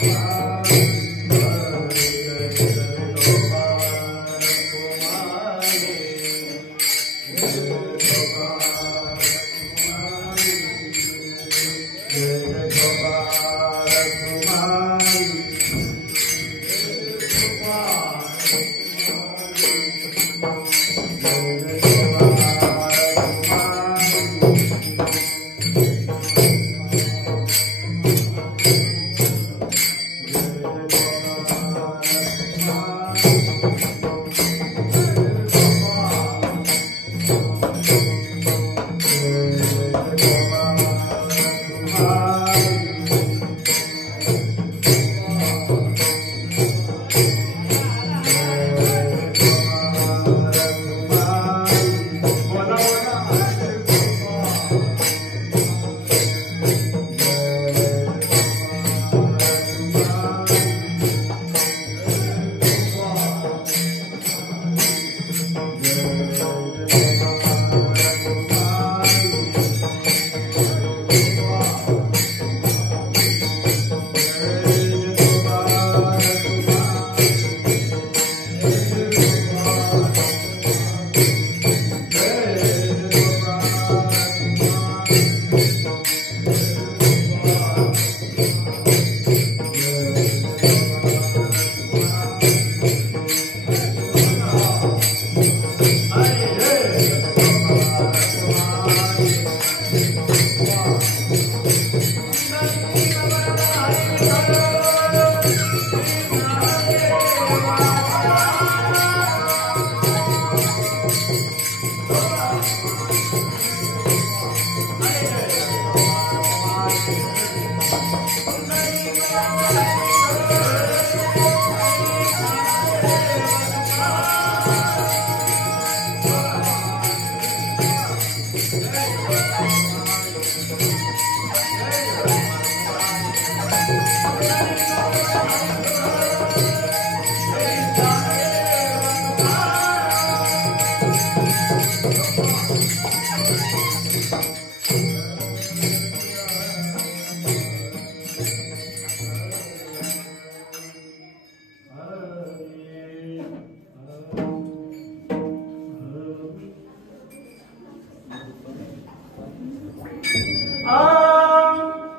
Bye.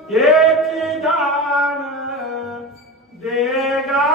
येची जाण देगा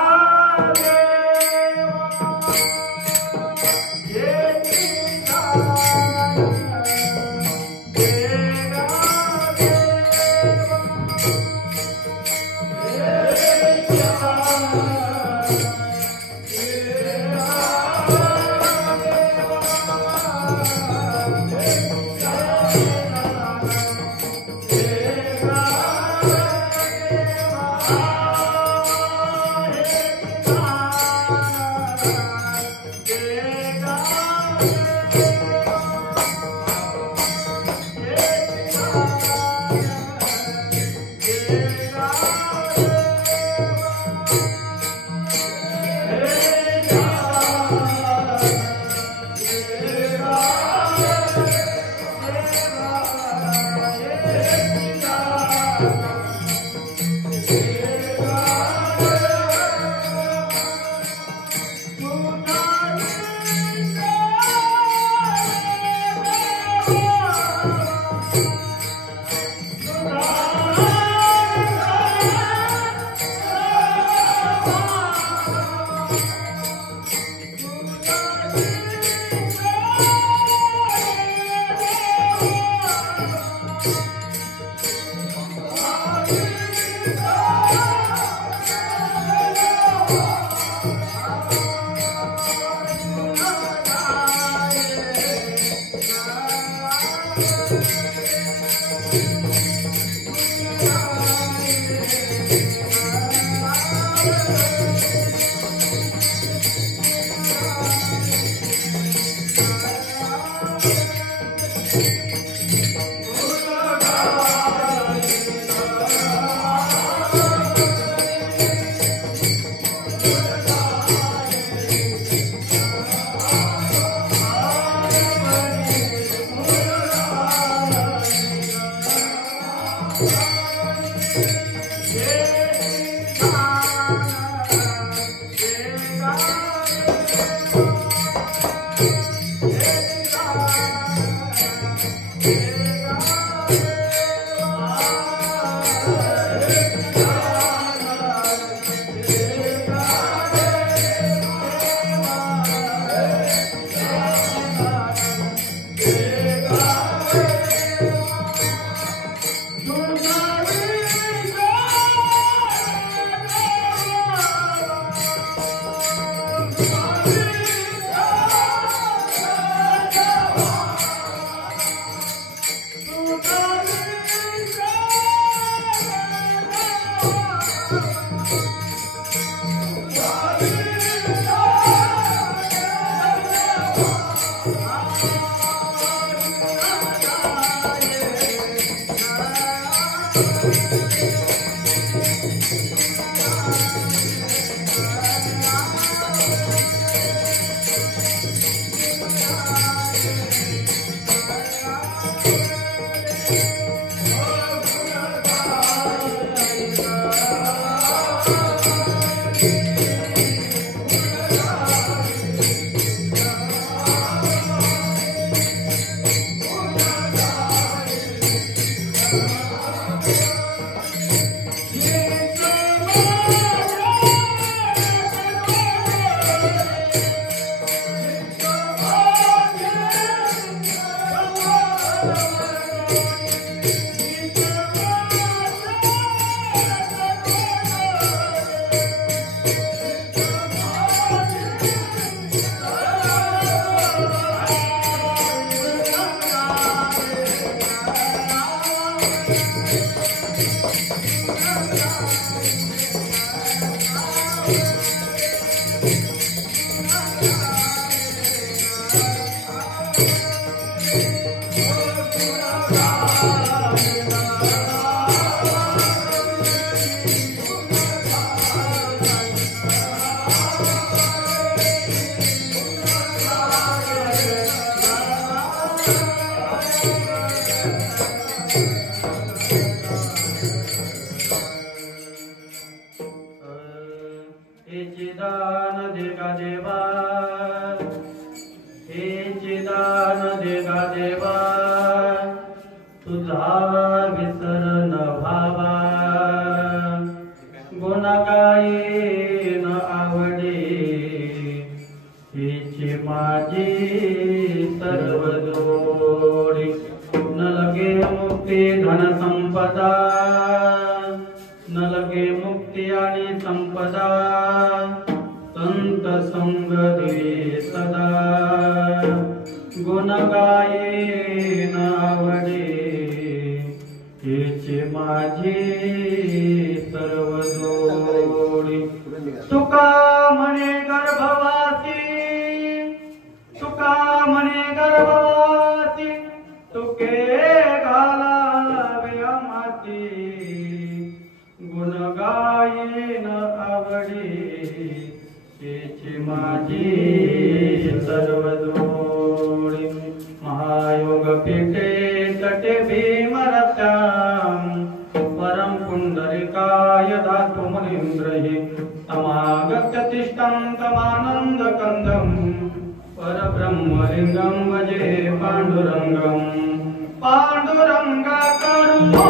Durga तुझा विसर न व्हावा गुण गायेन आवडे हीची माझी सर्व जोडी न लगे मुक्ती धन संपदा न लगे मुक्ती आणि संपदा संत संग दे सदा गुण गायेन आवडे हीची माझी सर्व जोडी तुका म्हणे गर्भवासी तुका म्हणे गर्भवासी तुके घालावे माती गुण गायेन आवडे हीची माझी सर्व जोडी महायोग पीठे तटे भीमरत्यां परम पुंडरिकाय धातु मुनीन्द्रहि तमागत्य तिष्ठं तमानन्दकन्दं परब्रह्मलिङ्गं भजे पाण्डुरङ्गं पाण्डुरङ्गा करुणो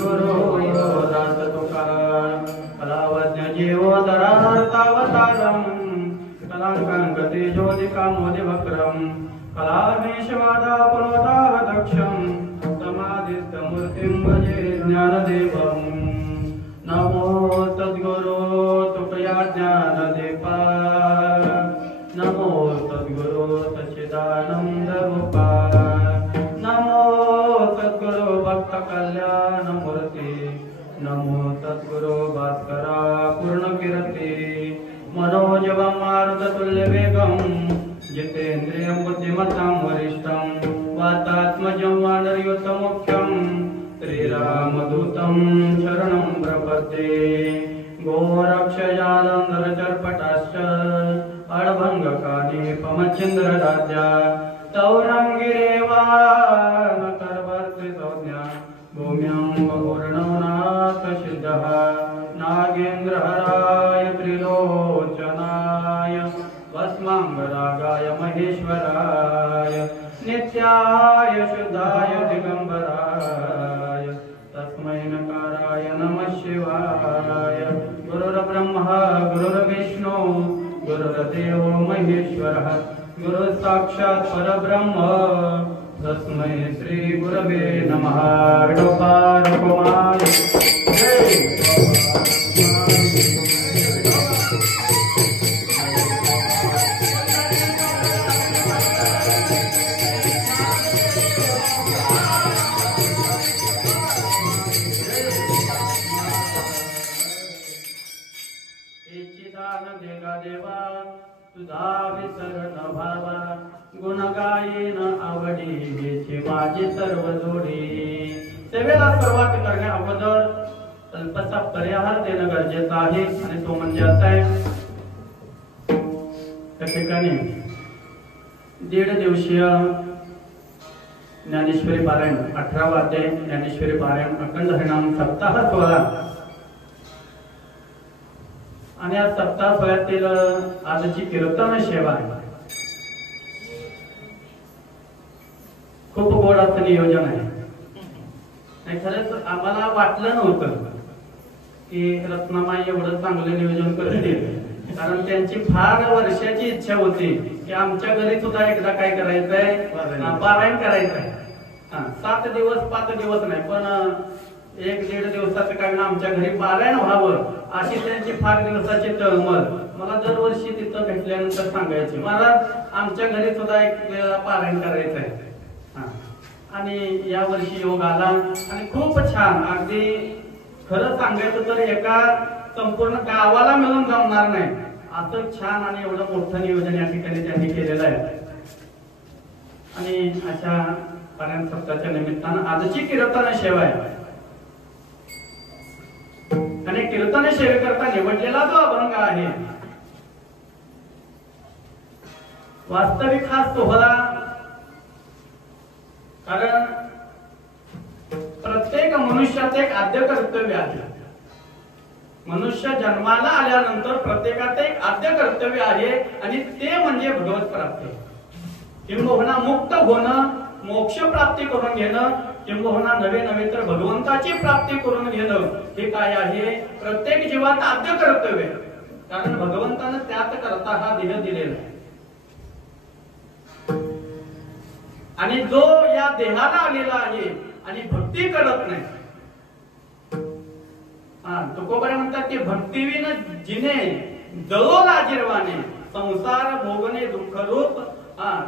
गुरु दास तुकाराम कलावज्ञ जीवोदरार्थावतारम कलांकांकते ज्योतिकामोदि वक्रम कलामेशवादा पुनोदावदक्षम समाधिस्तमूर्तिं भजे ज्ञानदेवम् नमो तद्गुरो तुकया ज्ञानदीपा नमो तद्गुरो सच्चिदानंद रूपा नमो तद्गुरो भक्त कल्याण मूर्ति नमो तद्गुरो भास्करा पूर्ण कीर्ति मनोजवं मारुततुल्य वेगं जितेन्द्रियं बुद्धिमतां वरिष्ठं वातात्मजं वानरयुतमुख्यं श्रीरामदूतं शरणं प्रपद्ये गोरक्षजालंधरचर्पटाश्च अडभंगकानि पमच्छिन्द्रराज्या तौरङ्गिरेवानकर्वर्तिसंज्ञा भूम्यां बहुर्णवनाथसिद्धः नागेन्द्रहराय त्रिलोचनाय भस्माङ्गरागाय महेश्वराय नित्याय शुद्धाय दिगम्बराय तस्मै नकाराय नमः शिवाय गुरुर्ब्रह्मा गुरुर्विष्णु गुरुर्देवो महेश्वरः गुरु साक्षात् परब्रह्म तस्मै श्री गुरवे नमः विठोबारुकुमार देवा तुझा विसरण भावा गुण गायन आवडी हेची माझी सर्व जोडी सेवेला सुरुवात करण्या अगोदर अल्पसा परिहार देणं गरजेचं आहे आणि तो म्हणजे असा आहे त्या ठिकाणी 1.5 दिवसीय ज्ञानेश्वरी पारायण 18 अध्याय ज्ञानेश्वरी पारायण अखंड हरिनाम सप्ताह सोहळा आणि या सप्ताह सोहळ्यातील आजची कीर्तन सेवा आहे खूप गोड असं नियोजन आहे खरंच आम्हाला वाटलं नव्हतं की रत्नामाई एवढं चांगलं नियोजन करतील कारण त्यांची फार वर्षाची इच्छा होती की आमच्या घरी सुद्धा एकदा काय करायचंय पारायण करायचंय 7 दिवस 5 दिवस नाही पण 1-1.5 दिवसाचं काय आमच्या घरी पारायण व्हावं अशी त्यांची फार दिवसाची तळमळ मला दरवर्षी तिथं भेटल्यानंतर सांगायची महाराज आमच्या घरी सुद्धा एक वेळा पारायण करायचं आहे आणि या वर्षी योग आला आणि खूप छान अगदी खरं सांगायचं तर एका संपूर्ण गावाला मिळून जमणार नाही असं छान आणि एवढं मोठं नियोजन या ठिकाणी त्यांनी केलेलं आहे आणि अशा पारायण सप्ताहाच्या निमित्तानं आजची कीर्तन सेवा आहे आणि कीर्तन सेवेकरता निवडलेला जो अभंग आहे वास्तविक हा सोहळा कारण प्रत्येक मनुष्यात एक आद्य कर्तव्य आहे मनुष्य जन्माला आल्यानंतर प्रत्येकात एक आद्य कर्तव्य आहे आणि ते म्हणजे भगवत प्राप्ती किंबहुना मुक्त होणं मोक्ष प्राप्ती करून घेणं किंबहुना नवे नवे तर भगवंताची प्राप्ती करून घेणं हे काय आहे प्रत्येक जीवात आद्य कर्तव्य कारण भगवंतानं त्यात करता हा देह दिलेला आहे आणि जो या देहाला आलेला आहे आणि भक्ती करत नाही तुकोबारे म्हणतात की भक्तीविन जिने जळो लाजिरवाने संसार भोगणे दुःख रूप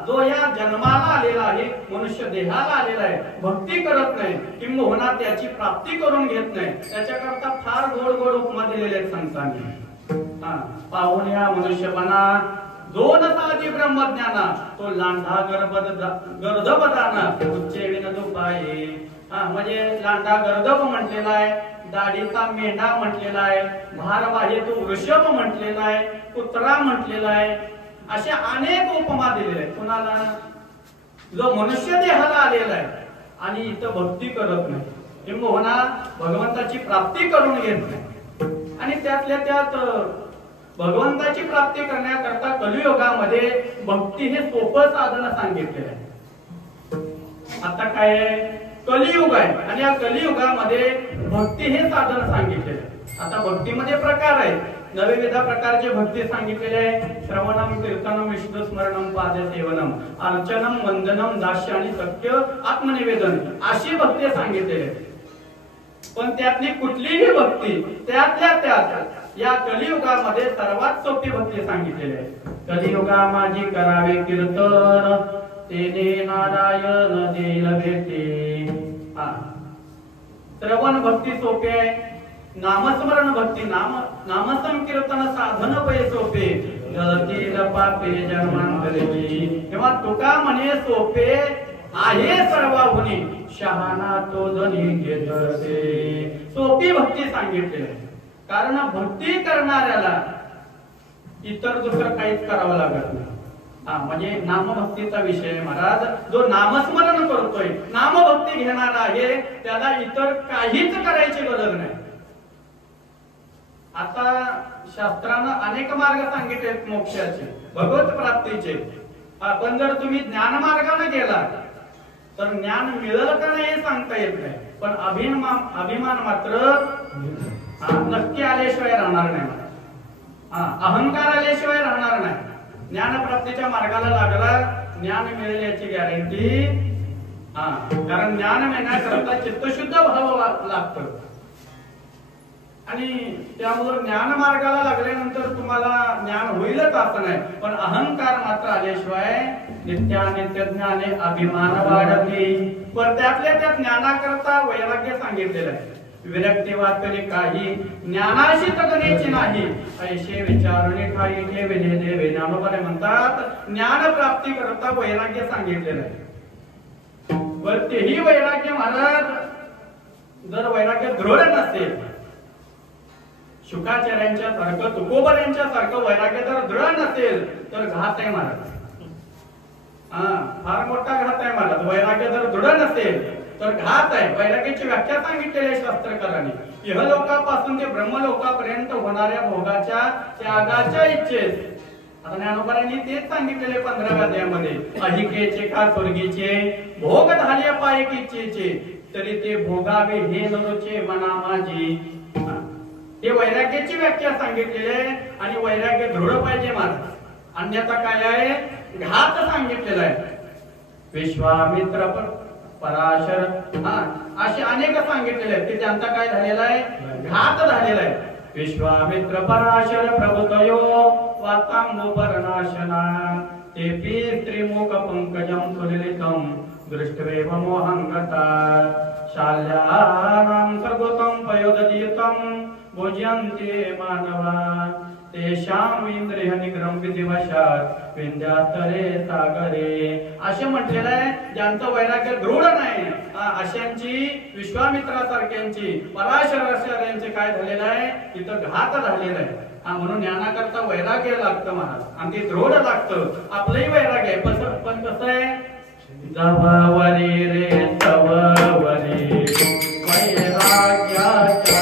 जो या जन्माला आलेला आहे मनुष्य देहाला आलेला आहे भक्ती करत नाही किंबहुना त्याची प्राप्ती करून घेत नाही त्याच्याकरता फार गोड गोड उपमा दिलेले आहेत संतांनी पाहून या मनुष्यपणा दोन साधी ब्रह्मज्ञाना तो लांढा गर्दबदाना उच्चेविन दुपाये म्हणजे लांढा गर्दब म्हटलेला आहे दाढीचा मेंढा म्हटलेला आहे भारवाही तो वृषभ म्हटलेला आहे कुत्रा म्हटलेला आहे अशा अनेक उपमा दिलेल्या आहेत कुणाला जो मनुष्य देहाला आलेला आहे आणि इथं भक्ती करत नाही किंबहुना भगवंताची प्राप्ती करून घेत नाही आणि त्यातल्या त्यात भगवंताची प्राप्ती करण्याकरता कलियुगामध्ये भक्ती हे सोपं साधन सांगितलेलं आहे आता काय कलियुग आहे आणि या कलियुगामध्ये भक्ती हे साधन सांगितलेले आहे. आता भक्तीमध्ये प्रकार आहेत. नवविध प्रकारचे भक्ती सांगितलेले आहे. श्रवणम, कीर्तनम, विष्णू स्मरणम, पादसेवनम, अर्चनम, वंदनम, दास्य आणि सत्य आत्मनिवेदन अशी भक्ती सांगितलेली आहे. पण त्यातली कुठलीही भक्ती त्यातल्या त्यात या कलियुगामध्ये सर्वात सोपी भक्ती सांगितलेली आहे. कलियुगा माझी करावे कीर्तन, तेने नारायण देईल भेटे. श्रवण भक्ती सोपी आहे. नामस्मरण भक्ती, नामसंकीर्तन साधन पै सोपे, जळतील पापे जन्मांतरी. तेव्हा तुका म्हणे सोपे आहे सर्वाहुनी, शहाणा तो जनी घेतसे. सोपी भक्ती सांगितली आहे. कारण भक्ती करणाऱ्याला इतर दुसरं काहीच करावं लागत नाही. म्हणजे नामभक्तीचा विषय महाराज. जो नामस्मरण करतोय, नामभक्ती घेणार आहे, त्याला इतर काहीच करायची गरज नाही. आता शास्त्रानं अनेक मार्ग सांगितले मोक्षाचे, भगवत प्राप्तीचे. पण जर तुम्ही ज्ञान मार्गाने गेला तर ज्ञान मिळेल का नाही हे सांगता येत नाही. पण अभिमान मात्र नक्की आल्याशिवाय राहणार नाही. अहंकार आल्याशिवाय राहणार नाही. ज्ञानप्राप्तीच्या मार्गाला लागला, ज्ञान मिळेल याची गॅरंटी. कारण ज्ञान मिळण्याकरता चित्तशुद्ध व्हावं लागतं. आणि त्यामुळे ज्ञान मार्गाला लागल्यानंतर तुम्हाला ज्ञान होईलच असं नाही. पण अहंकार मात्र आल्याशिवाय नित्यानित्य ज्ञाने अभिमान वाढते. पण त्यातल्या त्या ज्ञानाकरता वैराग्य सांगितलेलं आहे. विरक्ती वाचली काही, ज्ञानाशी तगण्याची नाही, ऐशे विचारणे ठाई ठेविले देवे. ज्ञानोबा म्हणतात ज्ञान प्राप्ती करता वैराग्य सांगितलेलं आहे. बर तेही वैराग्य महाराज जर वैराग्य दृढ नसेल, शुकाचार्यांच्या सारखं, तुकोबऱ्यांच्या सारखं वैराग्य जर दृढ नसेल तर घात आहे महाराज. फार मोठा घात आहे महाराज. वैराग्य जर दृढ नसेल तर घात आहे. वैराग्याची व्याख्या सांगितलेली आहे शास्त्रकारांनी. इहलोकापासून ते ब्रह्मलोकापर्यंत होणाऱ्या भोगाच्या त्यागाच्या इच्छेस. आता ज्ञानोबांनी तेच सांगितलेले 15व्या अध्यायामध्ये. अहिकेचे का स्वर्गीचे भोग झाले पायक इच्छेचे, तरी ते भोगावे हे नरोचे मना माझी. हे वैराग्याची व्याख्या सांगितलेली आहे. आणि वैराग्य दृढ पाहिजे महाराज. अन्यथा काय आहे, घात सांगितलेला आहे. विश्वामित्र पराशर असे अनेक सांगितलेले आहेत की त्यांचा काय झालेला आहे, घात झालेला आहे. विश्वामित्र पराशर प्रभुतयो वातांबुपरनाशना, तेपि स्त्रीमुख पंकजं सुललितं दृष्ट्वेव मोहंगता. शाल्यानां सर्वतं पयोदतीतं भोज्यन्ते मानवा, तेषां इंद्रिय निग्रह विधिवशात विंध्यातले सागरे. असे म्हटलेलं आहे. ज्यांचं वैराग्य दृढ नाही अशांची, विश्वामित्रासारख्यांची, पराशरांचे काय झालेलं आहे, तिथं घात झालेला आहे. म्हणून ज्ञानाकरता वैराग्य लागतं महाराज. आणि ते दृढ लागतं. आपलंही वैराग्य आहे. पण कसं आहे, जववरी रे तववरी वैराग्याच्या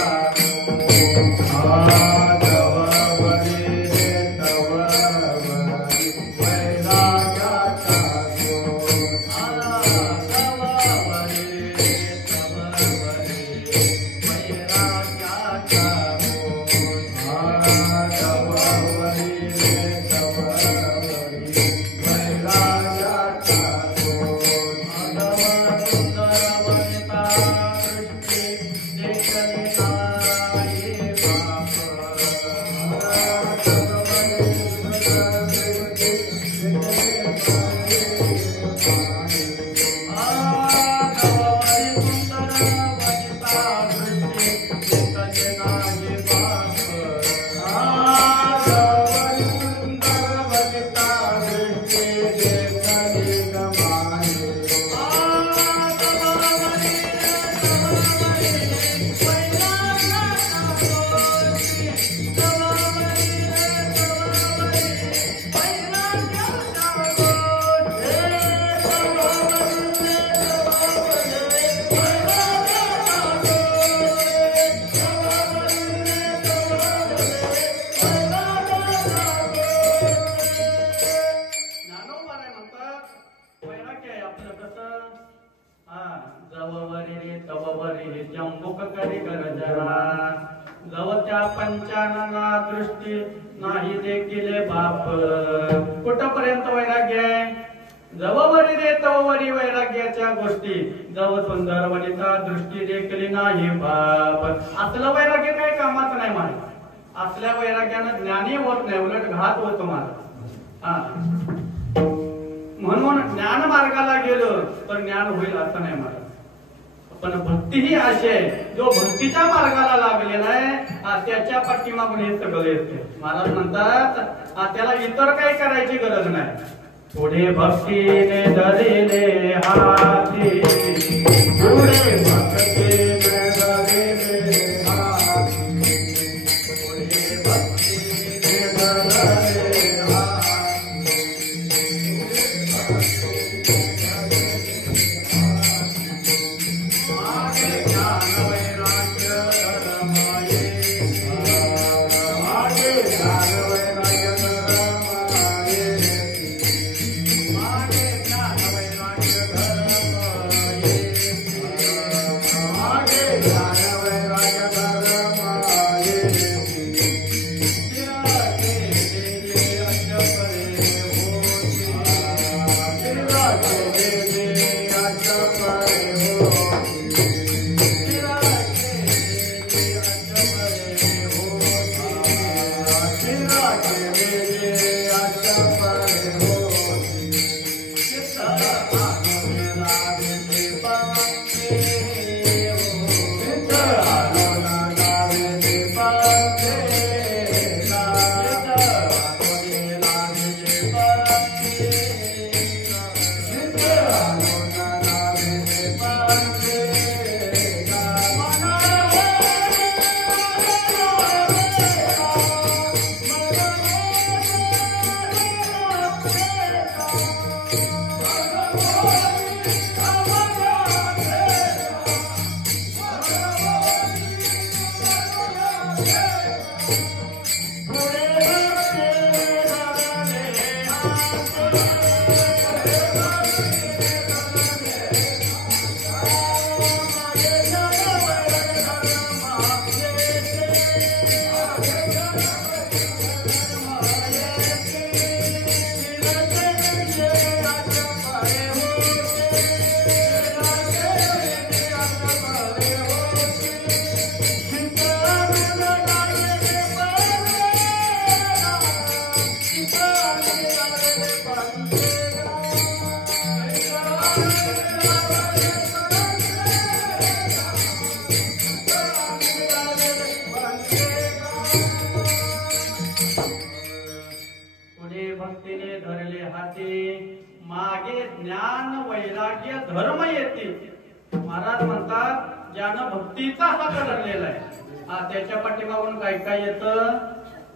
त्या पंचानना दृष्टी नाही देखील बाप. कुठपर्यंत वैराग्य आहे? जववरी रे तववरी वैराग्याच्या गोष्टी, जव सुंदर वनिता दृष्टी देखील नाही बाप. असलं वैराग्य काही कामाचं नाही मला. असल्या वैराग्यानं ज्ञानी होत नाही, उलट घात होतो मला. म्हणून ज्ञान मार्गाला गेलो तर ज्ञान होईल असं नाही मला. पण भक्ती ही अशी आहे, जो भक्तीच्या मार्गाला लागलेला आहे त्याच्या पाठीमागून हे सगळं येते. महाराज म्हणतात त्याला इतर काही करायची गरज नाही. पुढे भक्तीने धरले हाती, पुढे भक्तीने धरले हाती, पुढे भक्तीने धरले हाती. मागे ज्ञान वैराग्य धर्माये, मागे ज्ञान वैराग्य धर्माये, मागे ज्ञान वैराग्य धर्माये, मागे ज्ञान वैराग्य धर्माये. चिरागे देले अष्टपरे होती, चिरागे देले अष्टपरे होती, चिरागे देले अष्टपरे होती, चिरागे देले अष्टपरे होती. चित्त आनंदा देले पावते हो, चित्त आनंदा देले पावते ना, चित्त आनंदा देले पावते ना, चित्त आनंदा देले पावते ना. पुढे भक्तीने धरले हाती, मागे ज्ञान वैराग्य धर्म येते. महाराज म्हणतात ज्यानं भक्तीचा हात धरलेला आहे त्याच्या पाठीमागून काय काय येतं?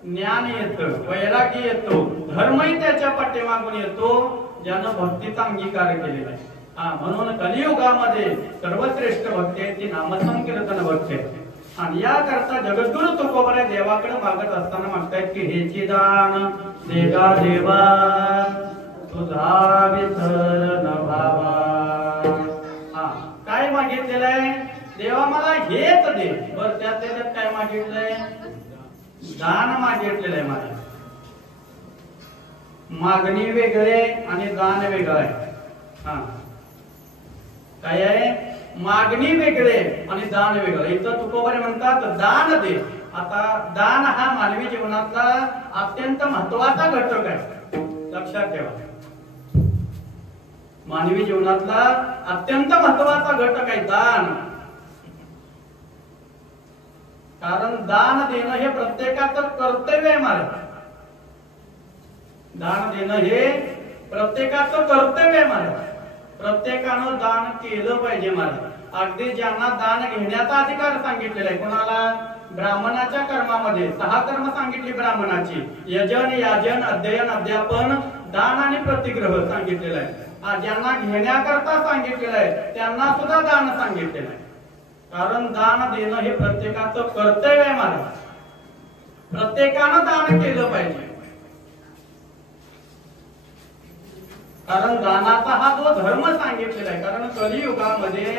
ज्ञान येतं, वैराग्य येतो, धर्मही त्याच्या पाठीमागून येतो, ज्यानं भक्तीचा अंगीकार केलेला आहे. म्हणून कलियुगामध्ये सर्वश्रेष्ठ भक्ती आहे ती नामसंकीर्तन भक्ती आहे. आणि याकरता जगद्गुरु तुकोबऱ्या देवाकडे मागत असताना म्हणतायत की हेची दान देगा देवा तुझा विसर न भावा. काय मागितलेलं आहे? देवा मला हेच दे. बर त्यात काय मागितलंय? दान मागितलेलं आहे. मला मागणी वेगळे आणि दान वेगळं आहे. काय आहे? मागणी वेगळे आणि दान वेगळं. इथं तुकोबरे म्हणतात दान दे. आता दान हा मानवी जीवनातला अत्यंत महत्वाचा घटक आहे, लक्षात ठेवा. मानवी जीवनातला अत्यंत महत्वाचा घटक आहे दान. कारण दान देणं हे प्रत्येकाचं कर्तव्य आहे. महाराज दान देणं हे प्रत्येकाचं कर्तव्य आहे. महाराज प्रत्येकानं दान केलं पाहिजे. महाराज अगदी ज्यांना दान घेण्याचा अधिकार सांगितलेला आहे, कोणाला? ब्राह्मणाच्या कर्मामध्ये 6 कर्म सांगितली ब्राह्मणाची: यजन, याजन, अध्ययन, अध्यापन, दान आणि प्रतिग्रह सांगितलेलं आहे. ज्यांना घेण्याकरता सांगितलेलं आहे त्यांना सुद्धा दान सांगितलेलं आहे. कारण दान देणं हे प्रत्येकाचं कर्तव्य आहे. महाराज प्रत्येकानं दान केलं पाहिजे. कारण दानाचा हा जो धर्म सांगितलेला आहे. कारण कलियुगामध्ये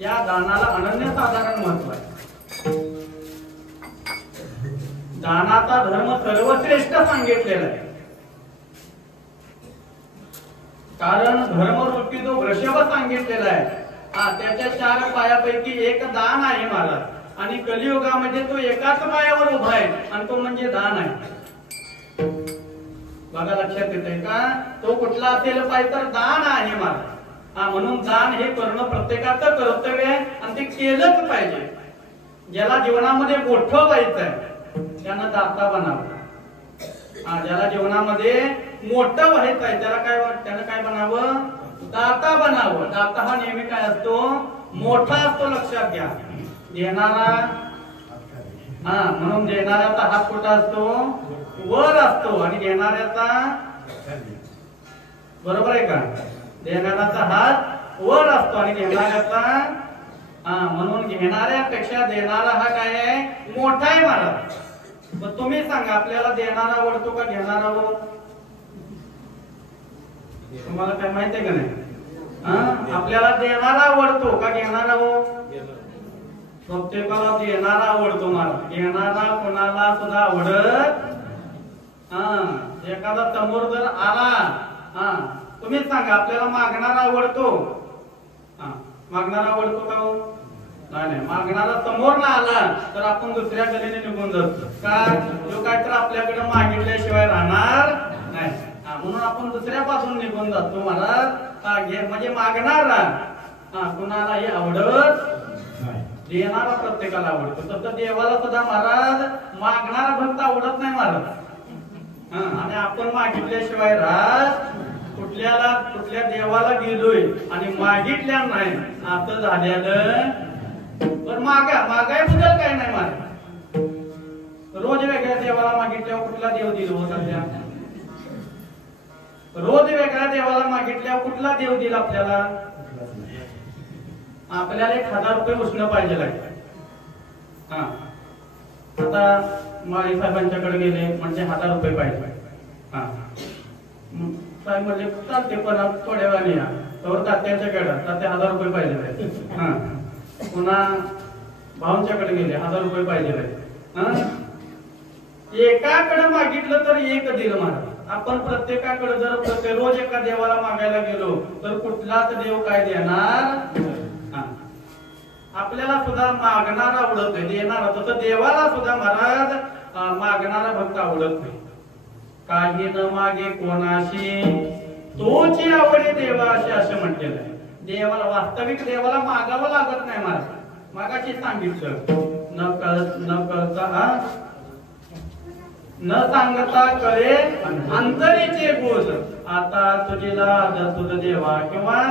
या दानाला अनन्यसाधारण महत्व आहे. दानाचा धर्म सर्वश्रेष्ठ सांगितलेला आहे. कारण धर्मवृत्ती जो वृषभ सांगितलेला आहे, त्याच्या 4 पायापैकी एक दान आहे महाराज. आणि कलियुगामध्ये तो एकाच पायावर उभा आहे आणि तो म्हणजे दान आहे. बघा लक्षात येतंय का? तो कुठला असेल पाय तर दान आहे महाराज. म्हणून दान हे करणं प्रत्येकाचं कर्तव्य आहे आणि ते केलंच पाहिजे. ज्याला जीवनामध्ये मोठं व्हायचं आहे त्यानं दाता बनावं. ज्याला जीवनामध्ये मोठं व्हायचं आहे त्यानं काय बनावं? दाता बनावं. दाता हा नेहमी काय असतो? मोठा असतो. लक्षात घ्या. देणारा म्हणून देणाऱ्याचा हात कुठं असतो? वर असतो. आणि घेणाऱ्याचा, बरोबर आहे का? देणाऱ्याचा हात वर असतो आणि घेणाऱ्याचा, म्हणून घेणाऱ्यापेक्षा देणारा हा काय आहे? मोठा आहे महाराज. मग तुम्ही सांगा, आपल्याला देणारा आवडतो का घेणारा? तुम्हाला काय माहिती आहे का नाही? आपल्याला देणारा आवडतो का घेणारा? प्रत्येकाला देणारा आवडतो महाराज. घेणारा कोणाला सुद्धा आवडत. एखादा समोर जर आला, तुम्ही सांगा, आपल्याला मागणारा आवडतो? मागणारा आवडतो का? नाही. मागणारा समोर ना आला तर आपण दुसऱ्या गलीने निघून जातो. का? जो काय तर आपल्याकडे मागितल्याशिवाय राहणार नाही. म्हणून आपण दुसऱ्या पासून निघून जातो महाराज. म्हणजे मागणारा कुणालाही आवडत नाही, देणारा प्रत्येकाला आवडतो. तसं देवाला सुद्धा महाराज मागणारा भक्त आवडत नाही महाराज. आणि आपण मागितल्याशिवाय राहत कुठल्या देवाला गेलोय आणि मागितल्या नाही असं झालेलं. पण मागायबद्दल काय नाही महाराज. रोज वेगळ्या देवाला मागितल्यावर कुठला देव दिल होता? रोज वेगळ्या देवाला मागितल्यावर कुठला देव दिला आपल्याला? आपल्याला 1000 रुपये उसणं पाहिजे लागते. आता माळी साहेबांच्याकडे गेले म्हणजे 1000 रुपये पाहिजे. साहेब म्हणले चालते पण थोड्या वेळाने या. तर तात्यांच्याकडे 1000 रुपये पाहिजे. पुन्हा भाऊंच्याकडे गेले 1000 रुपये पाहिजे. एकाकडे मागितलं तर एक दिलं महाराज. आपण प्रत्येकाकडे जर रोज एका देवाला मागायला गेलो तर कुठलाच देव काय देणार? आपल्याला सुद्धा मागणारा आवडत नाही, देणारा. तसं देवाला सुद्धा महाराज मागणारा भक्त आवडत नाही. काही न मागे कोणाशी तोची आवडे देवाशी असं म्हटलेलं आहे. देवाला, वास्तविक देवाला मागावं लागत नाही महाराज. मागाशी सांगितलं न सांगता कळे अंतरीचे बोध. आता तुझीला तुझ देवा, किंवा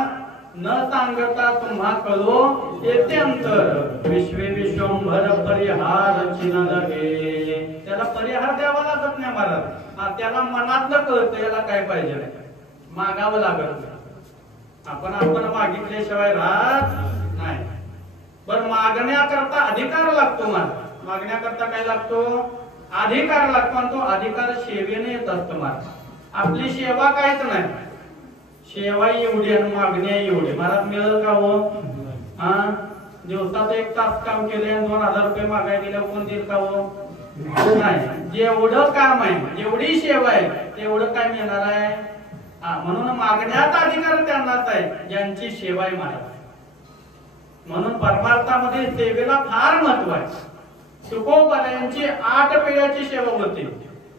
न सांगता तुम्हा कळो येते अंतर. विश्वे विश्वंभर परिहार चिन्ह लगे. त्याला परिहार द्यावा लागत नाही महाराज. त्याला मनातलं कळतं याला काय पाहिजे, मागावं लागत नाही. आपण मागितल्याशिवाय राहत नाही. पण मागण्याकरता अधिकार लागतो महाराज. मागण्याकरता काय लागतो? अधिकार लागतो. आणि तो अधिकार सेवेने येत असतो महाराज. आपली सेवा काहीच नाही. सेवा एवढी आणि मागण्या एवढी. महाराज मिळेल का हो? दिवसात 1 तास काम केले आणि 2000 रुपये मागायला गेल्यावर कोण देईल का हो? नाही. जेवढं काम आहे, जेवढी सेवा आहे तेवढं काय मिळणार आहे? म्हणून मागण्याचा अधिकार त्यांनाच आहे ज्यांची सेवा आहे महाराज. म्हणून परमार्थामध्ये सेवेला फार महत्व आहे. तुकोबारायांची 8 पिढ्याची सेवा होती.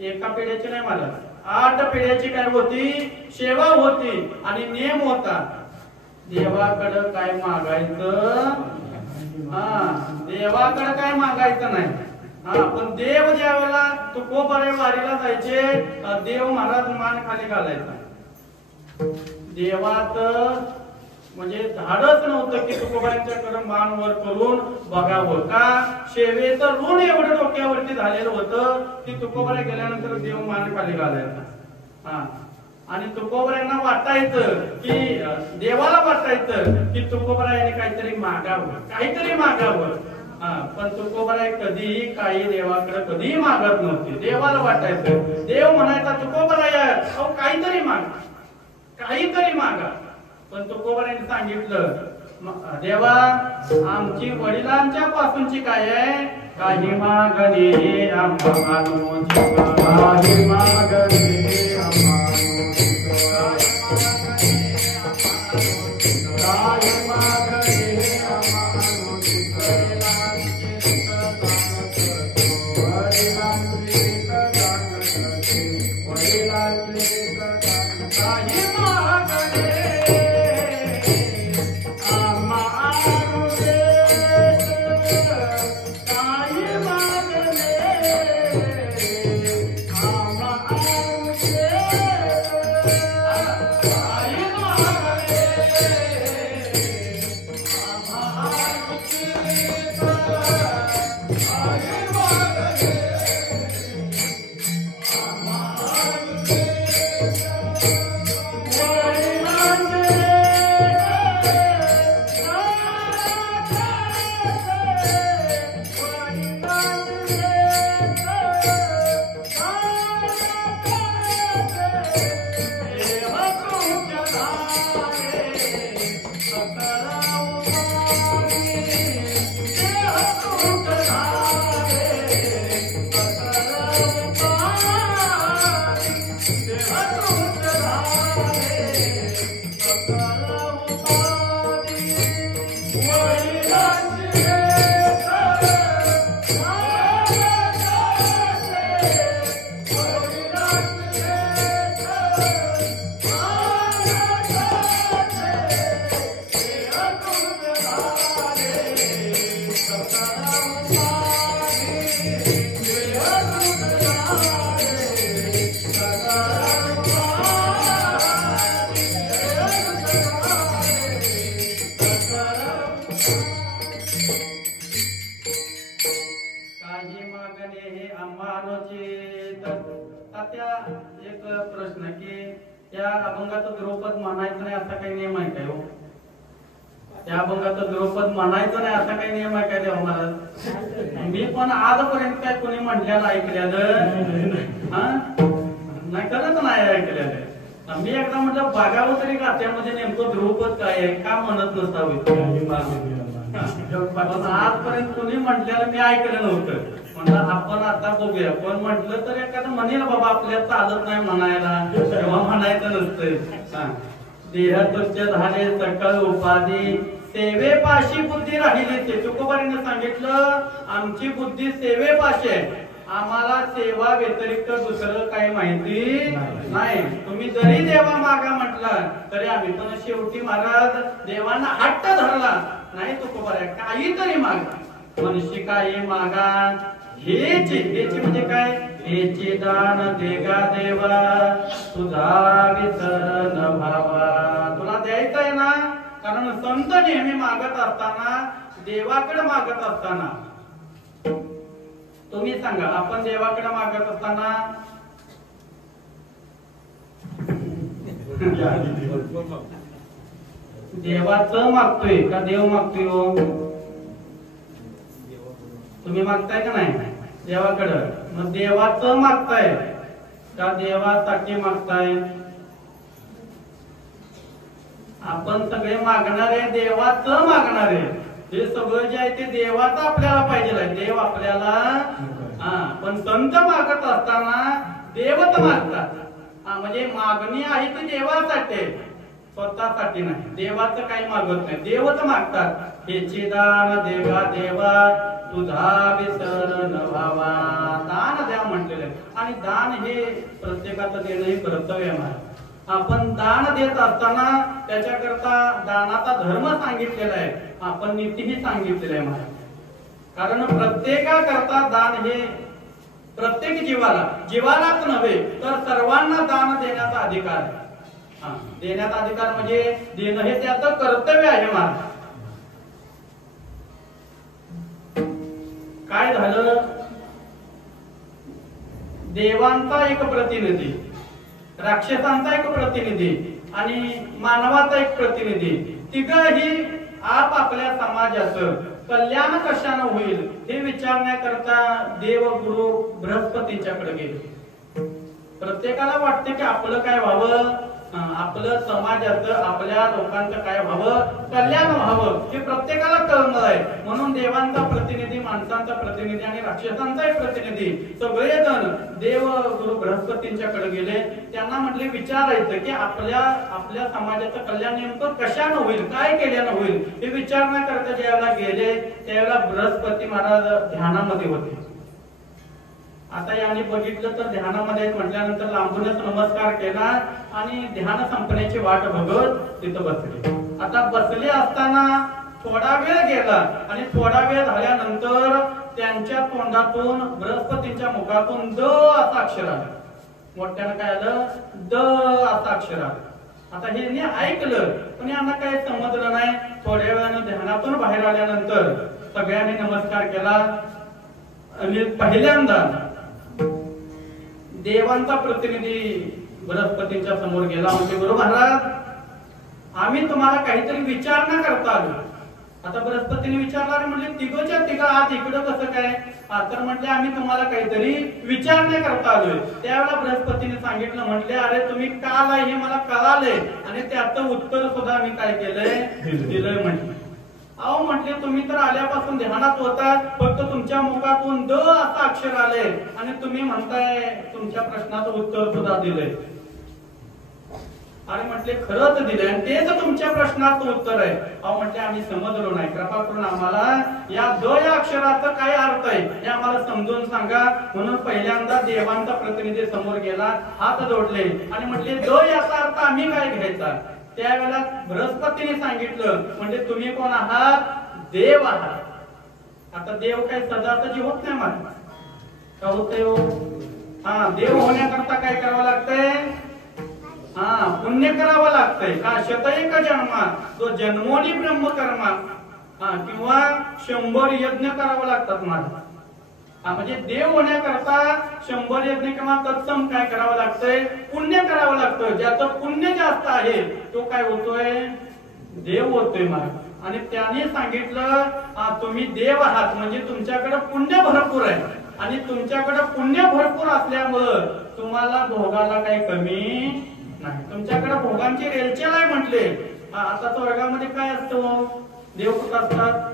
एका पिढ्याची नाही महाराज, 8 पिढ्याची काय होती? सेवा होती. आणि नियम होता, देवाकडं काय मागायचं? देवाकडं काय मागायचं नाही. पण देव ज्या वेळेला तुकोबारे वारीला जायचे, देव महाराज मान खाली घालायचा. देवात म्हणजे धाडच नव्हतं की तुकोबाऱ्यांच्याकडे मान वर करून बघावं. का? सेवेचं ऋण एवढं डोक्यावरती झालेलं होतं की तुकोबाऱ्या गेल्यानंतर देव मान खाली घालायचा. आणि तुकोबाऱ्यांना वाटायचं की, देवाला वाटायचं की तुकोबाऱ्यांनी काहीतरी मागावं. पण तुकोबाऱ्या कधीही काही देवाकडे कधीही मागत नव्हते. देवाला वाटायचं, देव म्हणायचा तुकोबाऱ्या काहीतरी मागा. पण तुकोबाऱ्यांनी सांगितलं, देवा आमची वडिलांच्या पासूनची काय आहे काही मागणे आम्हा मानोचित काही मागणे आम्हा काही मागणे आम्हा तात्या एक प्रश्न की या अभंगाचं द्रौपद म्हणायचं नाही असा काही नियम आहे काय हो? त्या अभंगाचं द्रौपद म्हणायचं नाही असा काही नियम आहे काय देवा महाराज? मी पण आजपर्यंत काय कोणी म्हटलेलं ऐकलेलं हा नाही, खरंच नाही ऐकलेलं. मी एकदा म्हटलं बघावं तरी गात्यामध्ये नेमकं द्रौपद काय आहे का म्हणत नसावे. पण आजपर्यंत कोणी म्हटलेलं मी ऐकलं नव्हतं. म्हणलं आपण आता बघूया. पण म्हटलं तर एखादं म्हणेल बाबा आपल्याला चालत नाही म्हणायला तेव्हा म्हणायचं नसतंय. देह तुच्छ झाले सकळ उपाधी सेवेपाशी बुद्धी राहिली. ते तुकोबारीने सांगितलं आमची बुद्धी सेवेपाशी आहे. आम्हाला सेवा व्यतिरिक्त दुसरं काही माहिती नाही. तुम्ही जरी देवा मागा म्हटलं तरी आम्ही पण शेवटी महाराज देवांना हट्ट धरला नाही. तुकोबाऱ्या काहीतरी मागा मनुष्य काही मागा हेची म्हणजे काय? हेची दान देगा देवा तुझा विसर न भावा. तुला द्यायचं आहे ना, कारण संत नेहमी मागत असताना देवाकडे मागत असताना तुम्ही सांगा आपण देवाकडे मागत असताना देवाचं मागतोय का देव मागतोय हो? तुम्ही मागताय का नाही देवाकडं? मग देवाचं मागताय का देवासाठी मागताय? आपण सगळे मागणारे देवाचं मागणारे. हे सगळं जे आहे ते देवाचं आपल्याला पाहिजे. देव आपल्याला पण संत मागत असताना देवच मागतात. म्हणजे मागणी आहे ती देवासाठी, स्वतःसाठी नाही. देवाचं काही मागत नाही, देवच मागतात. हेची दान देगा देवा तुझा विसर न भावा. दान द्या म्हटलेलं. आणि दान हे प्रत्येकाचं देणं हे कर्तव्य आहे. आपण दान देत असताना त्याच्याकरता दानाचा धर्म सांगितलेला आहे. आपण नीतीही सांगितलेलं आहे महाराज. कारण प्रत्येकाकरता दान हे प्रत्येक जीवालाच नव्हे तर सर्वांना दान देण्याचा अधिकार आहे. देण्याचा अधिकार म्हणजे देणं हे त्याचं कर्तव्य आहे महाराज. काय झालं? देवांचा एक प्रतिनिधी, राक्षसांचा एक प्रतिनिधी आणि मानवाचा एक प्रतिनिधी, तिघही आपापल्या समाजाचं कल्याण कशाने होईल हे विचारण्याकरता देव गुरु बृहस्पतीच्याकडे गेले. प्रत्येकाला वाटते की आपलं काय व्हावं, आपलं समाजाचं आपल्या लोकांचं काय व्हावं, कल्याण व्हावं हे प्रत्येकाला कळणार आहे. म्हणून देवांचा प्रतिनिधी, माणसांचा प्रतिनिधी आणि राक्षसांचाही प्रतिनिधी सगळेजण देव गुरु बृहस्पतींच्याकडे गेले. त्यांना म्हटले विचारायचं की आपल्या समाजाचं कल्याण नेमकं कशानं होईल, काय केल्यानं होईल हे विचारणा करता ज्यावेळेला गेले त्यावेळेला बृहस्पती महाराज ध्यानामध्ये होते. आता यांनी बघितलं तर ध्यानामध्ये म्हटल्यानंतर लांबूनच नमस्कार केला आणि ध्यान संपण्याची वाट बघत तिथं बसले. आता बसले असताना थोडा वेळ गेला आणि थोडा वेळ झाल्यानंतर त्यांच्या तोंडातून बृहस्पतीच्या मुखातून द असा अक्षर आलं. मोठ्यानं काय आलं, द असा अक्षर आलं. आता हे ऐकलं पण यांना काही समजलं नाही. थोड्या वेळानं ध्यानातून बाहेर आल्यानंतर सगळ्यांनी नमस्कार केला आणि पहिल्यांदा देवांचा प्रतिनिधी बृहस्पतींच्या समोर गेला. म्हणजे गुरु महाराज, आम्ही तुम्हाला काहीतरी विचारणा करता आलो. आता बृहस्पतीने विचारला, म्हणजे तिघच्या तिघा आज इकडं कसं काय? तर म्हटले आम्ही तुम्हाला काहीतरी विचारणा करता आलोय. त्यावेळेला बृहस्पतीने सांगितलं, म्हटले अरे तुम्ही का आलाय हे मला कळालंय आणि त्याचं उत्तर सुद्धा मी काय केलंय, दिलंय. म्हटलं अहो म्हटले तुम्ही तर आल्यापासून ध्यानात होता, फक्त तुमच्या मुखातून द असं अक्षर आले आणि तुम्ही म्हणताय तुमच्या प्रश्नाचं उत्तर सुद्धा दिलंय. आणि म्हटले खरंच दिलंय आणि तेच तुमच्या प्रश्नाचं उत्तर आहे. अहो म्हटले आम्ही समजलो नाही, कृपा करून आम्हाला या द या अक्षराचा काय अर्थ आहे हे आम्हाला समजून सांगा. म्हणून पहिल्यांदा देवांचा प्रतिनिधी समोर गेला, हात जोडले आणि म्हटले द याचा अर्थ आम्ही काय घ्यायचा. त्यावेळेला बृहस्पतीने सांगितलं, म्हणजे तुम्ही कोण आहात, देव आहात. आता देव काय सदासजी होत नाही मला का होतंय हो? देव होण्याकरता काय करावं लागतंय, पुण्य करावं लागतंय. का शतएक जन्मा तो जन्मोनी ब्रह्मकर्मा किंवा 100 यज्ञ करावं लागतात मला. म्हणजे देव होण्याकरता 100 यज्ञ किंवा तत्सम काय करावं लागतंय, पुण्य करावं लागतं. ज्याचं पुण्य जास्त आहे तो काय होतोय, देव होतोय मला. आणि त्याने सांगितलं तुम्ही देव आहात म्हणजे तुमच्याकडे पुण्य भरपूर आहे आणि तुमच्याकडे पुण्य भरपूर असल्यामुळं तुम्हाला भोगाला काही कमी नाही. तुमच्याकडे भोगांची रेलचेल आहे म्हटले. आता स्वर्गामध्ये काय असतं, देव कुठं असतात,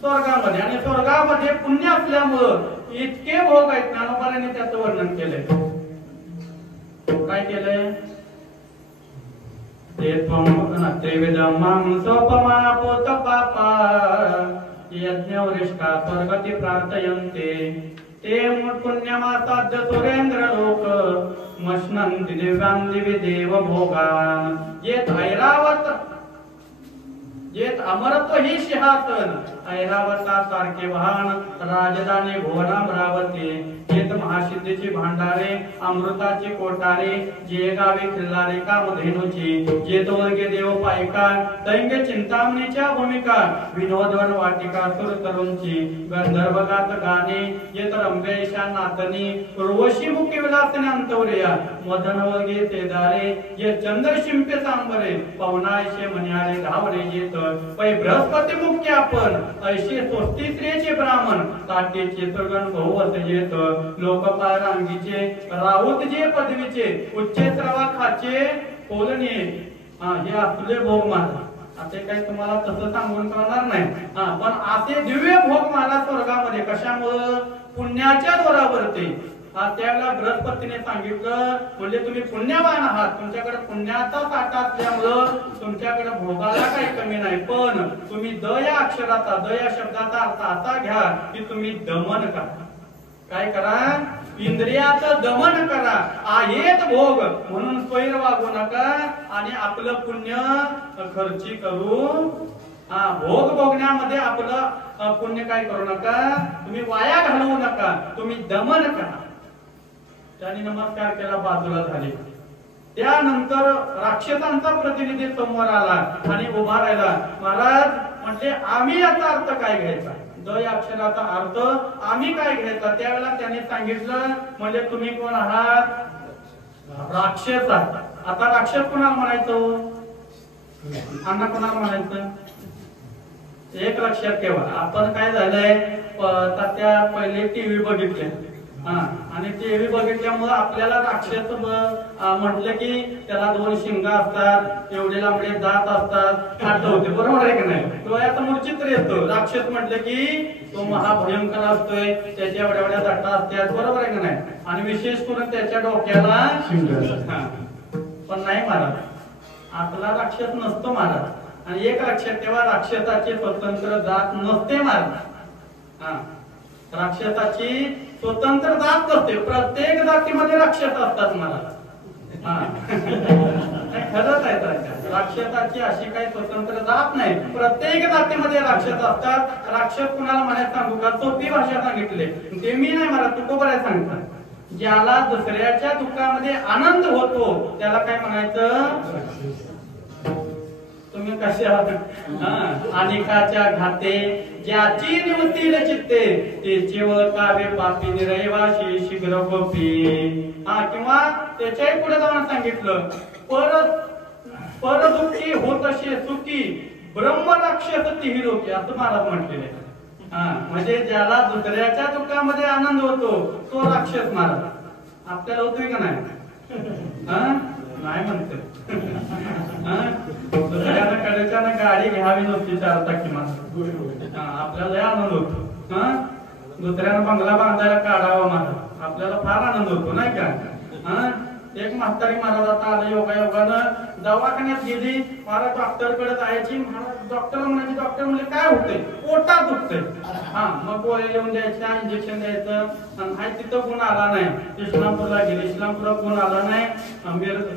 स्वर्गामध्ये. आणि स्वर्गामध्ये पुण्य असल्यामुळं इतके भोग आहेत. ज्ञानोबाने त्याचं वर्णन केलंय. काय केलंय, ते त्रिविधमं सोपमापोत पापा यज्ञवरिष्ठा स्वर्गति प्रार्थयन्ते ते पुण्यमासाद्य सुरेंद्र लोक मश्नन्ति दिव्यां दिवि देव भोगान येत ऐरावत येत अमरत्व ही सिंहासन ऐरावता सारखे वाहन राजधानी भुवनामरावती येत महासिद्धीची भांडारे अमृताची कोटारे जे गावी खिल्लारे कामधेनूची जे तोलगे देव पायका तैंग चिंतामणीच्या भूमिका विनोदवन वाटिका सुर तरुणची गंधर्वगात गाणे येत रंभेशा नातनी उर्वशी मुखी विलासने अंतवरिया मदन वगे तेदारे ये चंद्र शिंपे सांबरे पवनायशे मन्याळे धावरे येत पै बृहस्पती मुख्य आपण ऐशे 33 ब्राह्मण ताटेचे सगण बहुवत येत लोकपाल रांगीचे राऊत जे पदवीचे उच्चे श्रवाखाचे बोलणे हे असले भोग मला. असे काही तुम्हाला तसं सांगून करणार नाही. पण असे दिव्य भोग मला स्वर्गामध्ये कशामुळे, पुण्याच्या जोरावरती. त्यावेळेला बृहस्पतीने सांगितलं, म्हणजे तुम्ही पुण्यवान आहात, तुमच्याकडे पुण्याचा साठा असल्यामुळं तुमच्याकडे भोगाला काही कमी नाही. पण तुम्ही द या अक्षराचा, द या शब्दाचा अर्थ असा घ्या की तुम्ही दमन करा. काय करा, इंद्रियाचं दमन करा. आहेत भोग म्हणून स्वैर वागू नका आणि आपलं पुण्य खर्ची करू भोग भोगण्यामध्ये आपलं पुण्य काय करू नका, तुम्ही वाया घालवू नका, तुम्ही दमन करा. त्यांनी नमस्कार केला, बाजूला झाले. त्यानंतर राक्षसांचा प्रतिनिधी समोर आला आणि उभा राहिला. महाराज म्हणजे आम्ही याचा अर्थ काय घ्यायचा, द या अक्षराचा अर्थ आम्ही काय घ्यायचा. त्यावेळेला त्यांनी सांगितलं, म्हणजे तुम्ही कोण आहात, राक्षस आहात. आता राक्षस कोणाला म्हणायचं, अण्णा कोणाला म्हणायचं. एक लक्षात ठेवा, आपण काय झालंय, त्या पहिले टीव्ही बघितले हा आणि टीव्ही बघितल्यामुळे आपल्याला राक्षस म्हटलं की त्याला 2 शिंग असतात, एवढे लांबडे दात असतात, आठवते बरोबर आहे की नाही. डोळ्यासमोर चित्र येतं. राक्षस म्हटलं की तो महाभयंकर असतोय, त्याच्या एवढ्या एवढ्या दाटा असतात बरोबर आहे की नाही. आणि विशेष करून त्याच्या डोक्याला शिंग असतात. पण नाही महाराज, आपला राक्षस नसतो महाराज. आणि एक लक्षात ठेवा, राक्षसाचे स्वतंत्र जात नसते महाराज. हा राक्षसाची स्वतंत्र जात नसते. प्रत्येक जातीमध्ये राक्षस असतात महाराज. हा खरंच आहे. राक्षसाची अशी काही स्वतंत्र जात नाही. प्रत्येक जातीमध्ये राक्षस असतात. राक्षस कुणाला म्हणायला सांगू का? सोपी भाषा सांगितली ते मी नाही महाराज, तुकोबराय सांगतात. ज्याला दुसऱ्याच्या दुःखामध्ये आनंद होतो त्याला काय म्हणायचं? तुम्ही कसे आहात? अनेकाच्या घाते ज्याची निवृत्ती चित्ते त्याचे कावे पापी निरैवाशी शीघ्र गोपी. हा किंवा त्याच्याही पुढे जाऊन सांगितलं, परदुःखी होत असे सुखी ब्रह्मराक्षस तिही लोके, असं महाराज म्हटलेले. हा म्हणजे ज्याला दुसऱ्याच्या दुःखामध्ये आनंद होतो तो राक्षस महाराज. आपल्याला होतोय का नाही? हा नाही म्हणते. दुसऱ्याला कडेच्या गाडी घ्यावी नव्हती 4 चाकी माणसं. आपल्याला आनंद होतो. हा दुसऱ्यानं बंगला बांधायला काढावा महाराज, आपल्याला फार आनंद होतो नाही का. हा एक म्हातारी महाराज आता आलं योगायोगानं दवाखान्यात गेली. महाराज डॉक्टर कडे जायची. महाराज डॉक्टर म्हणायचे, डॉक्टर म्हणजे काय होतंय? पोटात दुखतंय. हा मग गोळ्या लिहून द्यायच्या, इंजेक्शन द्यायचं. आणि तिथं गुण आला नाही. इस्लामपूरला गेली, इस्लामपुरात गुण आला नाही.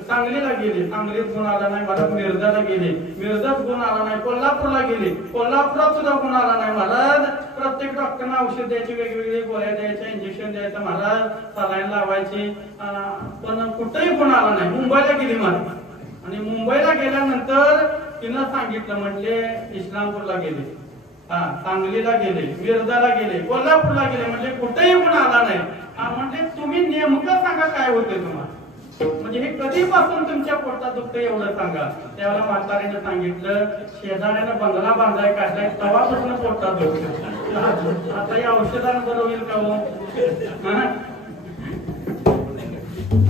सांगलीला गेली, सांगलीत गुण आला नाही. महाराज मिरजाला गेली, मिरजात गुण आला नाही. कोल्हापूरला गेली, कोल्हापुरात सुद्धा गुण आला नाही. महाराज प्रत्येक डॉक्टरना औषध द्यायची, वेगवेगळी गोळ्या द्यायच्या, इंजेक्शन द्यायचं महाराज, सलाईन लावायची. पण कुठेही गुण आला नाही. मुंबईला गेली महाराज. आणि मुंबईला गेल्यानंतर तिनं सांगितलं, म्हटले इस्लामपूरला गेले, हा सांगलीला गेले, मिरजाला गेले, कोल्हापूरला गेले, म्हणजे कुठेही गुण आला नाही. म्हणजे तुम्ही नेमकं सांगा काय होते तुम्हाला. म्हणजे हे कधीपासून तुमच्या पोटात दुखतं एवढं सांगा. त्यावेळेला म्हातारीने सांगितलं, शेजाऱ्यानं बंगला बांधाय काढलाय तेव्हापासून पोटात दुखतं. आता या औषधानं बरं होईल का हो?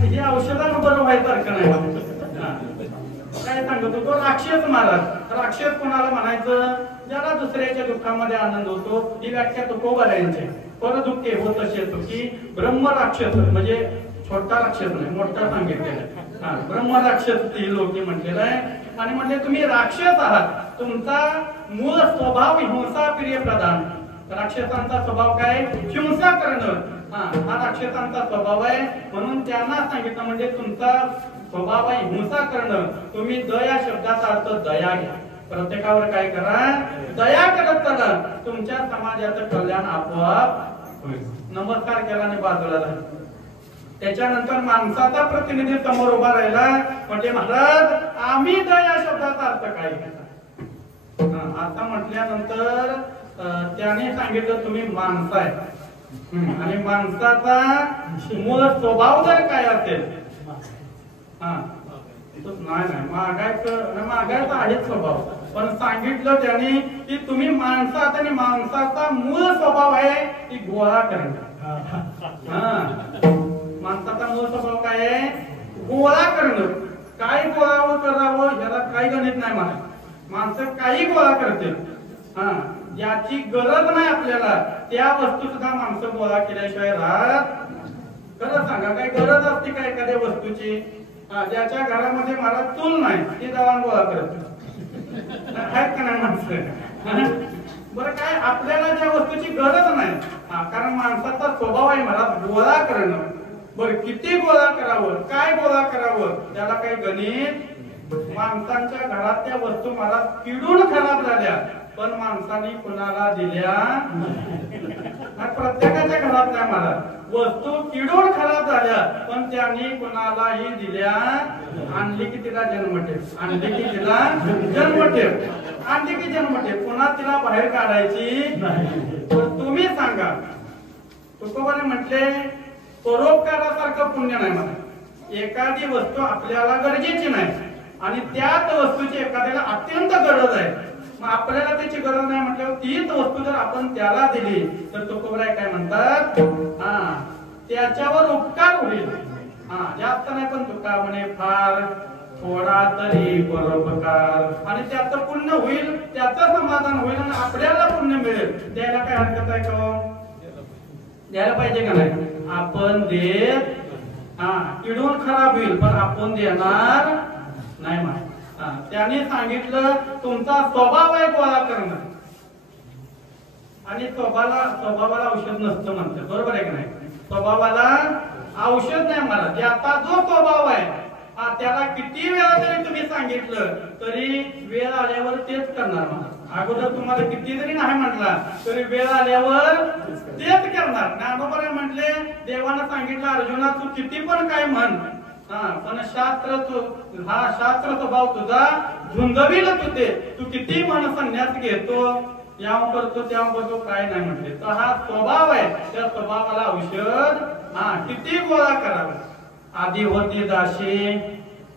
हे औषधानं बरं व्हायसारखं नाही. काय सांगतो तो राक्षस महाराज. राक्षस कोणाला म्हणायचं? ज्याला दुसऱ्याच्या दुःखामध्ये आनंद होतो. ही व्याख्या तुकोबरायांची. परदुःखे होत असे सुखी ब्रह्मराक्षस, म्हणजे छोटा राक्षस नाही, मोठा सांगितलेला. हा ब्रह्मराक्षस ती लोके म्हटलेलं आहे. आणि म्हणजे तुम्ही राक्षस आहात. तुमचा मूळ स्वभाव हिंसा प्रिय प्रधान. राक्षसांचा स्वभाव काय? हिंसा करणं. हा राक्षसांचा स्वभाव आहे. म्हणून त्यांना सांगितलं, म्हणजे तुमचा स्वभाव आहे हिंसा करणं. तुम्ही दया शब्दाचा अर्थ दया घ्या. प्रत्येकावर काय करा? दया करत चला. तुमच्या समाजाचं कल्याण आपोआप होईल. नमस्कार केल्याने बाजूला झाला. त्याच्यानंतर माणसाचा प्रतिनिधी समोर उभा राहिला. म्हणजे महाराज आम्ही दया शब्दाचा अर्थ काय घ्यायचा? आता म्हटल्यानंतर त्याने सांगितलं तुम्ही माणसं आहे. आणि माणसाचा मूळ स्वभाव जर काय असेल, नाही मागायचा आहे स्वभाव. पण सांगितलं त्याने की तुम्ही माणसात, आणि माणसाचा मूळ स्वभाव आहे की गोळा करणं. माणसाचा मूळ स्वभाव काय आहे? गोळा करणं. काय गोळा करावं याला काही गणित नाही मला. माणसं काही गोळा करते. ज्याची गरज नाही आपल्याला त्या वस्तू सुद्धा माणसं गोळा केल्याशिवाय राहत. खरं सांगा, काय गरज असते का एखाद्या वस्तूची? ज्याच्या घरामध्ये महाराज चूल नाही ती दळण गोळा करत आहेत का नाही माणसं? बरं काय आपल्याला ज्या वस्तूची गरज नाही, कारण माणसाचा स्वभाव आहे महाराज गोळा करणं. बरं किती गोळा करावं, काय गोळा करावं त्याला काही गणित. माणसांच्या घरातल्या वस्तू महाराज किडून खराब झाल्या, पण माणसाने कुणाला दिल्या? प्रत्येकाच्या घरात नाही महाराज. वस्तू किडून खराब झाल्या पण त्यांनी कुणालाही दिल्या. आणली की तिला जन्मठेप, आणली की तिला जन्मठेप, आणली की जन्मठेप. पुन्हा तिला बाहेर काढायची नाही. तुम्ही सांगा, तुकोबाने म्हटले परोपकारासारखं पुण्य नाही मला. एखादी वस्तू आपल्याला गरजेची नाही आणि त्याच वस्तूची एखाद्याला अत्यंत गरज आहे, मग आपल्याला त्याची गरज नाही म्हटल्यावर तीच वस्तू जर आपण त्याला दिली तर तुकोबराय काय म्हणतात? त्याच्यावर उपकार होईल. जास्त नाही पण तुका म्हणे फार थोडा तरी परोपकार आणि त्याचं पुण्य होईल, त्याचं समाधान होईल आणि आपल्याला पुण्य मिळेल. द्यायला काय हरकत आहे का? द्यायला पाहिजे का नाही? आपण देत किडून खराब होईल पण आपण देणार नाही मा. त्याने सांगितलं तुमचा स्वभाव आहे गोळा करणं आणि स्वभावाला औषध नसतं म्हणतात. बरोबर आहे का नाही? स्वभावाला औषध नाही मला. ज्याचा जो स्वभाव आहे त्याला किती वेळा जरी तुम्ही सांगितलं तरी वेळ आल्यावर तेच करणार मला. अगोदर तुम्हाला किती जरी नाही म्हटला तरी वेळ आल्यावर तेच करणार. ज्ञानोबा म्हटले देवानं सांगितलं अर्जुना तू किती पण काय म्हण पण शास्त्र स्वभाव तुझा झुंजविल तुझे. तू किती म्हण संन्यास घेतो याव करतो त्याव करतो काय नाही म्हटले. तर हा स्वभाव आहे. त्या स्वभावाला औषध किती गोळा करावा. आधी होती दाशी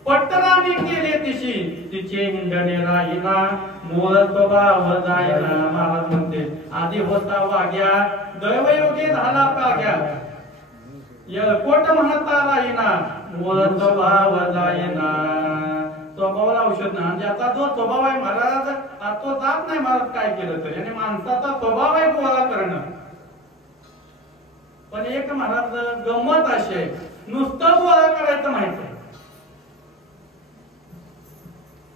पट्टराने केले तिशी तिचे हिंडणे राहिना मूळ स्वभाव जायना. महाराज म्हणते आधी होता वाग्या दैवयोगे झाला पाग्या येळकोट म्हणता राहिना मूळ स्वभाव जायना. स्वभावाला औषध नाही. ज्याचा जो स्वभाव आहे महाराज तो जात नाही महाराज काय केलं तरी. आणि माणसाचा स्वभाव आहे गोळा करणं. पण एक महाराज गंमत अशी आहे नुसतं गोळा करायचं माहिती.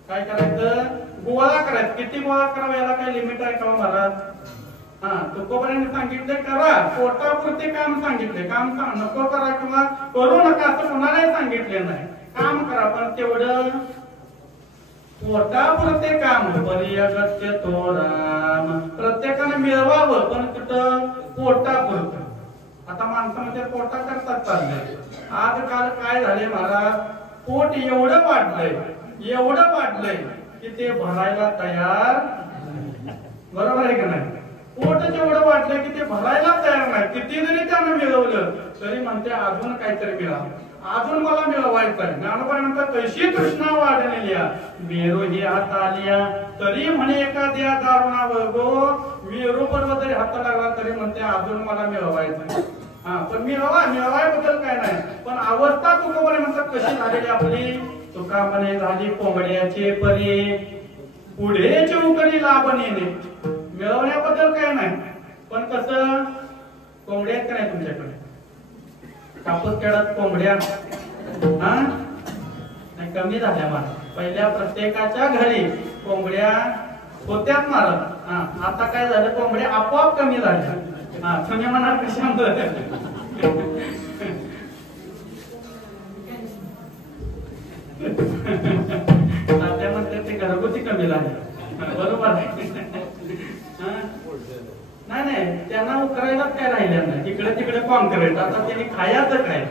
काय करायचं? गोळा करायचं. किती गोळा करावा याला काय लिमिट आहे का महाराज? तुकोबारांनी सांगितले करा पोटापुरते काम सांगितले. काम नको करा किंवा करू नका असं कोणालाही सांगितले नाही. काम करा पण तेवढं पोटापुरते काम. पर्यगत्य तो राम प्रत्येकाने मिळवावं पण कुठं पोटापुरतं. आता माणसामध्ये पोटा करतात चाललंय. आजकाल काय झाले महाराज पोट एवढं वाढलंय की ते भरायला तयार. बरोबर आहे का नाही? पोट जेवढं वाढलंय की ते भरायला तयार नाही. किती जरी त्यानं मिळवलं तरी म्हणते अजून काहीतरी मिळावं, अजून मला मिळवायचं आहे. ज्ञानोबानंतर तशी तृष्णा वाढलेली मेरू ही हात आलिया तरी म्हणे एखाद्या दारुणावर गो. मेरू पर्वत जरी हाता लागला तरी म्हणते अजून मला मिळवायचं. पण मिळवायबद्दल काय नाही पण अवस्था तुकोबाने म्हणतात कशी झालेली आपली. तुका म्हणे झाली कोंबड्याचे परी पुढे चौकडी लाभण येणे. मिळवण्याबद्दल काय नाही पण कसं कोंबड्या आहेत का नाही तुमच्याकडे? कापूस खेळात कोंबड्या नाही कमी झाल्या मला. पहिल्या प्रत्येकाच्या घरी कोंबड्या होत्याच मारत. आता काय झालं कोंबड्या आपोआप कमी झाल्या. तुम्ही म्हणाल कशामुळे? त्या म्हणतात ते घरगुती कमी झाले. बरोबर आहे. नाही त्यांना उकरायलाच काय राहिलं नाही. इकडे तिकडे कॉन्क्रीट. आता त्यांनी खायचं काय?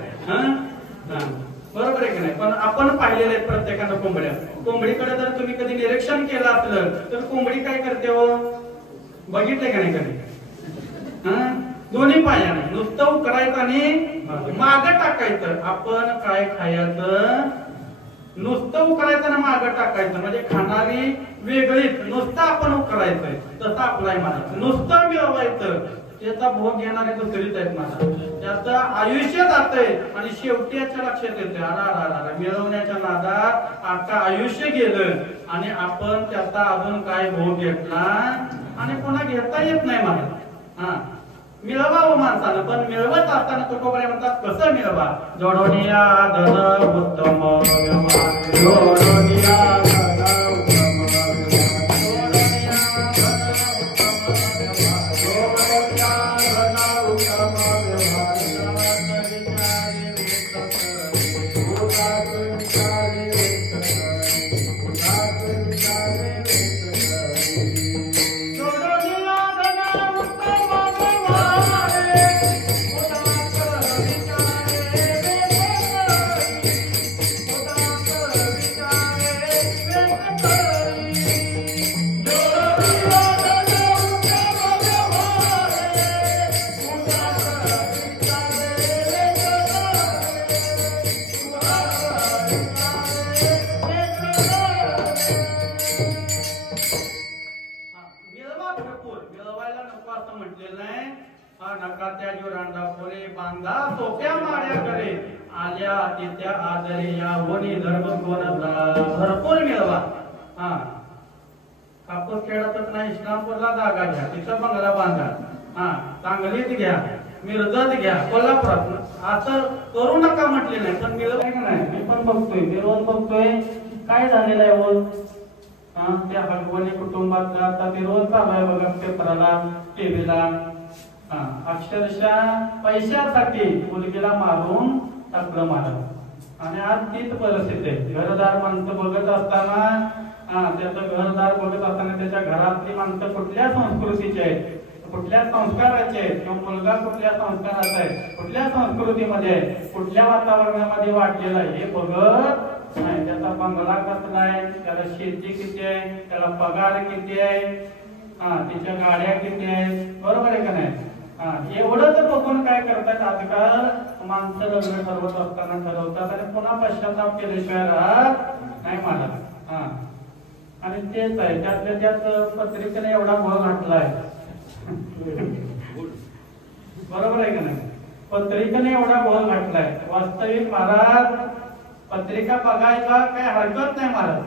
बरोबर आहे की नाही? पण आपण पाहिलेले आहेत प्रत्येकानं कोंबड्या. कोंबडीकडे जर तुम्ही कधी निरीक्षण केलं असलं तर कोंबडी काय करते हो बघितले का नाही कधी? दोन्ही पायाने नुसतं उकरायचं आणि मागं टाकायचं. आपण काय खायचं? नुसतं उकरायचं ना मागं टाकायचं. म्हणजे खाणारी वेगळीच. नुसतं आपण उकरायचंय तसं आपलाय मला. नुसतं मिळवायचं त्याचा भोग घेणारे दुसरीच आहेत मला. त्याचं आयुष्य जातंय आणि शेवटी याच्या लक्षात येते अरा मिळवण्याच्या नादात आता आयुष्य गेलं आणि आपण त्याचा अजून काय भोग घेतला आणि पुन्हा घेता येत नाही मला. मिळवावं माणसानं पण मिळवत असताना तुकोबाने म्हणतात कसं मिळवा? जोडोनिया धन उत्तम जोडोनिया बांधा सोप्या माड्या करे आल्या तिच्या आदरे या वनी धर्म कोणता भरपूर मिळवा. हा कापूस खेळतच नाही इस्लामपूरला जागा घ्या तिथं बंगला बांधा. हा सांगलीत घ्या मिरजत घ्या कोल्हापुरात असं करू नका म्हटले नाही पण मिळत का नाही. मी पण बघतोय मी रोज बघतोय काय झालेलं आहे रोज. हा त्या हगवणी कुटुंबातला आता ते रोज चालू आहे बघा पेपराला टीव्हीला. हा अक्षरशः पैशासाठी मुलगीला मारून टाकलं मारत आणि आज तीच परिस्थिती आहे. घरदार माणसं बघत असताना त्याचं घरदार बघत असताना त्याच्या घरातली माणसं कुठल्या संस्कृतीचे आहेत कुठल्या संस्काराचे आहेत किंवा मुलगा कुठल्या संस्काराचा आहे कुठल्या संस्कृतीमध्ये आहे कुठल्या वातावरणामध्ये वाढलेला आहे हे बघत नाही. त्याचा बंगला कसला आहे त्याला शेती किती आहे त्याला पगार किती आहे तिच्या गाड्या किती आहेत बरोबर आहे का नाही. एवढं तर बघून काय करतात आजकाल माणसं लग्न ठरवत असताना ठरवतात आणि पुन्हा पश्चाताप केल्याशिवाय राहत नाही मला. आणि तेच आहे त्यातल्या त्यात पत्रिकेने एवढा भोग घातलाय बरोबर आहे का नाही. पत्रिकेने एवढा भोग घातलाय वास्तविक महाराज पत्रिका बघायला काय हरकत नाही महाराज.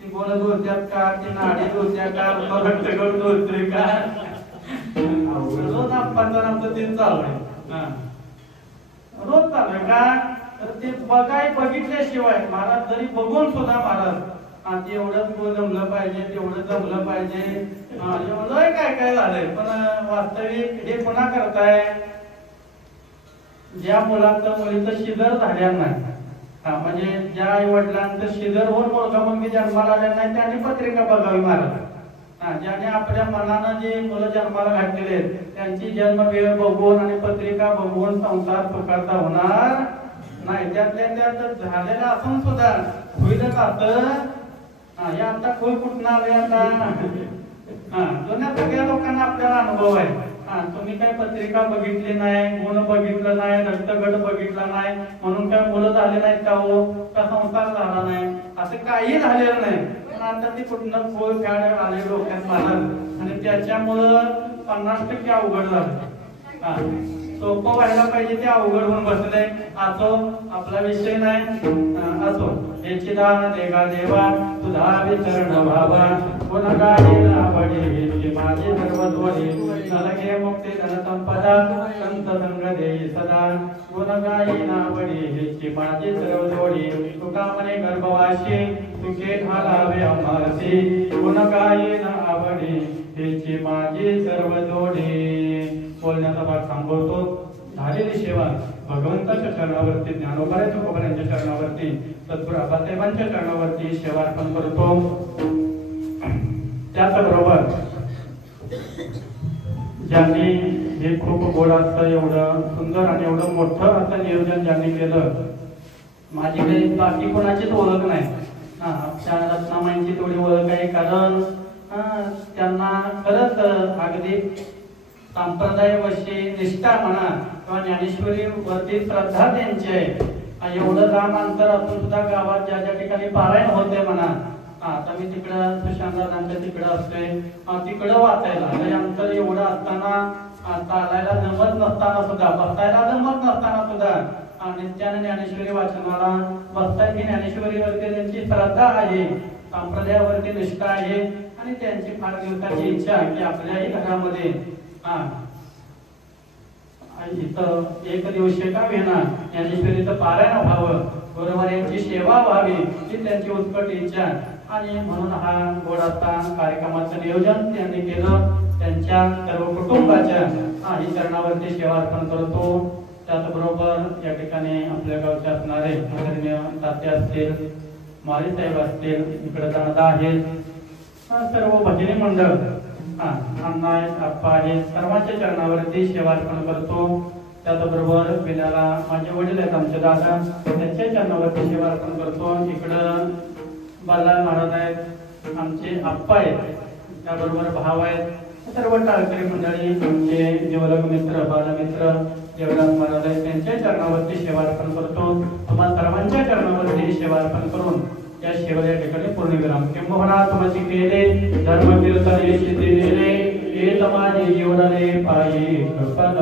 ती बोलत होत्यात का ती नाडी होत्या का बघत होते का रोज आमचं ते चालू आहे. रोज चालू आहे का तर ते बघितल्याशिवाय महाराज जरी बघून सुद्धा महाराज ते एवढं जमलं पाहिजे तेवढं जमलं पाहिजे एवढं काय काय झालंय. पण वास्तविक हे पुन्हा करताय ज्या मुलाचं मुलीचं शिजर झालेलं नाही म्हणजे ज्या आई वडिलांचं शिजर होऊन मुलगा मुलगी जन्माला आल्या नाही त्यांनी पत्रिका बघावी महाराज. ज्याने आपल्या मनानं जे मुलं जन्माला घातलेले आहेत त्यांची जन्म वेळ बघून आणि पत्रिका बघून संसार सुखाचा होणार नाही. त्यातल्या त्यात झालेलं असून सुद्धा होईलच असं हे आता कोण कुठून आले आता जुन्या सगळ्या लोकांना आपल्याला अनुभव आहे. तुम्ही काय पत्रिका बघितली नाही गुण बघितलं नाही रक्तगट बघितला नाही म्हणून काय मुलं झाले नाहीत का हो का संसार झाला नाही असं काही झालेलं नाही. पण आता ते कुठनं खोल फॅड आले डोक्यात महाराज आणि त्याच्यामुळं 50% अवघड झालं. सोपं व्हायला पाहिजे ते अवघड होऊन बसलंय. असो आपला विषय नाही असो याची दान देगा देवा तुझा विचरण भावा गुणगायी आवडी माझे सर्व दोषी नलगे मुक्ती धन संपदा संत संग देई सदा गुणगायी नावडी हिची माझी सर्व जोडी तुका म्हणे गर्भवाशी तुके घालावे अमासी गुणगायी नावडी हिची माझी सर्व जोडी. बोलण्याचा भाग थांबवतो. झालेली सेवा भगवंताच्या चरणावरती ज्ञानोबाच्या तुकोबांच्या चरणावरती सद्गुरू आबासाहेबांच्या चरणावरती सेवा अर्पण करतो. त्याचबरोबर ज्यांनी हे खूप गोड असं एवढं सुंदर आणि एवढं मोठं असं नियोजन ज्यांनी केलं माझी काही बाकी कोणाचीच ओळख नाही. त्या रत्नामाईंची थोडी ओळख आहे कारण त्यांना खरंच अगदी संप्रदायाविषयी निष्ठा म्हणा किंवा ज्ञानेश्वरी वरती श्रद्धा त्यांची आहे. एवढं लांब अंतर असून सुद्धा गावात ज्या ज्या ठिकाणी पारायण होते म्हणा आता मी तिकडं सुशांतदादांच्या तिकडं असतोय तिकडं वाचायला अंतर एवढं असताना चालायला जमत नसताना सुद्धा बसायला जमत नसताना सुद्धा नित्याने ज्ञानेश्वरी वाचनाला बसतात की ज्ञानेश्वरीवरती त्यांची श्रद्धा आहे संप्रदायावरती निष्ठा आहे आणि त्यांची फार दिवसाची इच्छा आहे की आपल्याही घरामध्ये इथं एक दिवशी का विना ज्ञानेश्वरीचं पारायण व्हावं गुरुवाऱ्यांची सेवा व्हावी ही त्यांची उत्कट इच्छा आणि म्हणून हा गोडाचा कार्यक्रमाचं नियोजन त्यांनी केलं. त्यांच्या सर्व कुटुंबाच्या ही चरणावरती सेवा अर्पण करतो. त्याचबरोबर या ठिकाणी आपल्या गावचे असणारे आदरणीय तात्या असतील माळी साहेब असतील इकडे दादा आहेत सर्व भजनी मंडळ अण्णा आहेत आप्पा आहेत सर्वांच्या चरणावरती सेवा अर्पण करतो. त्याचबरोबर पिण्याला माझे वडील आहेत आमचे दादा त्यांच्या चरणावरती सेवा अर्पण करतो. इकडं बाला महाराज आहेत आमचे आप्पा आहेत त्याबरोबर भाव आहेत सर्व टाळकरी मंडळी आमचे देवलग मित्र बालमित्र देवराज महाराज आहेत त्यांच्या चरणावरती सेवा अर्पण करतो. तुम्हा सर्वांच्या चरणावरती सेवा अर्पण करून या सेवेला या ठिकाणी पूर्णविराम किंबहुना तुमची केले धर्म कीर्तन हे सिद्धी दिले हे समाजी जीवनाने पायी कृपण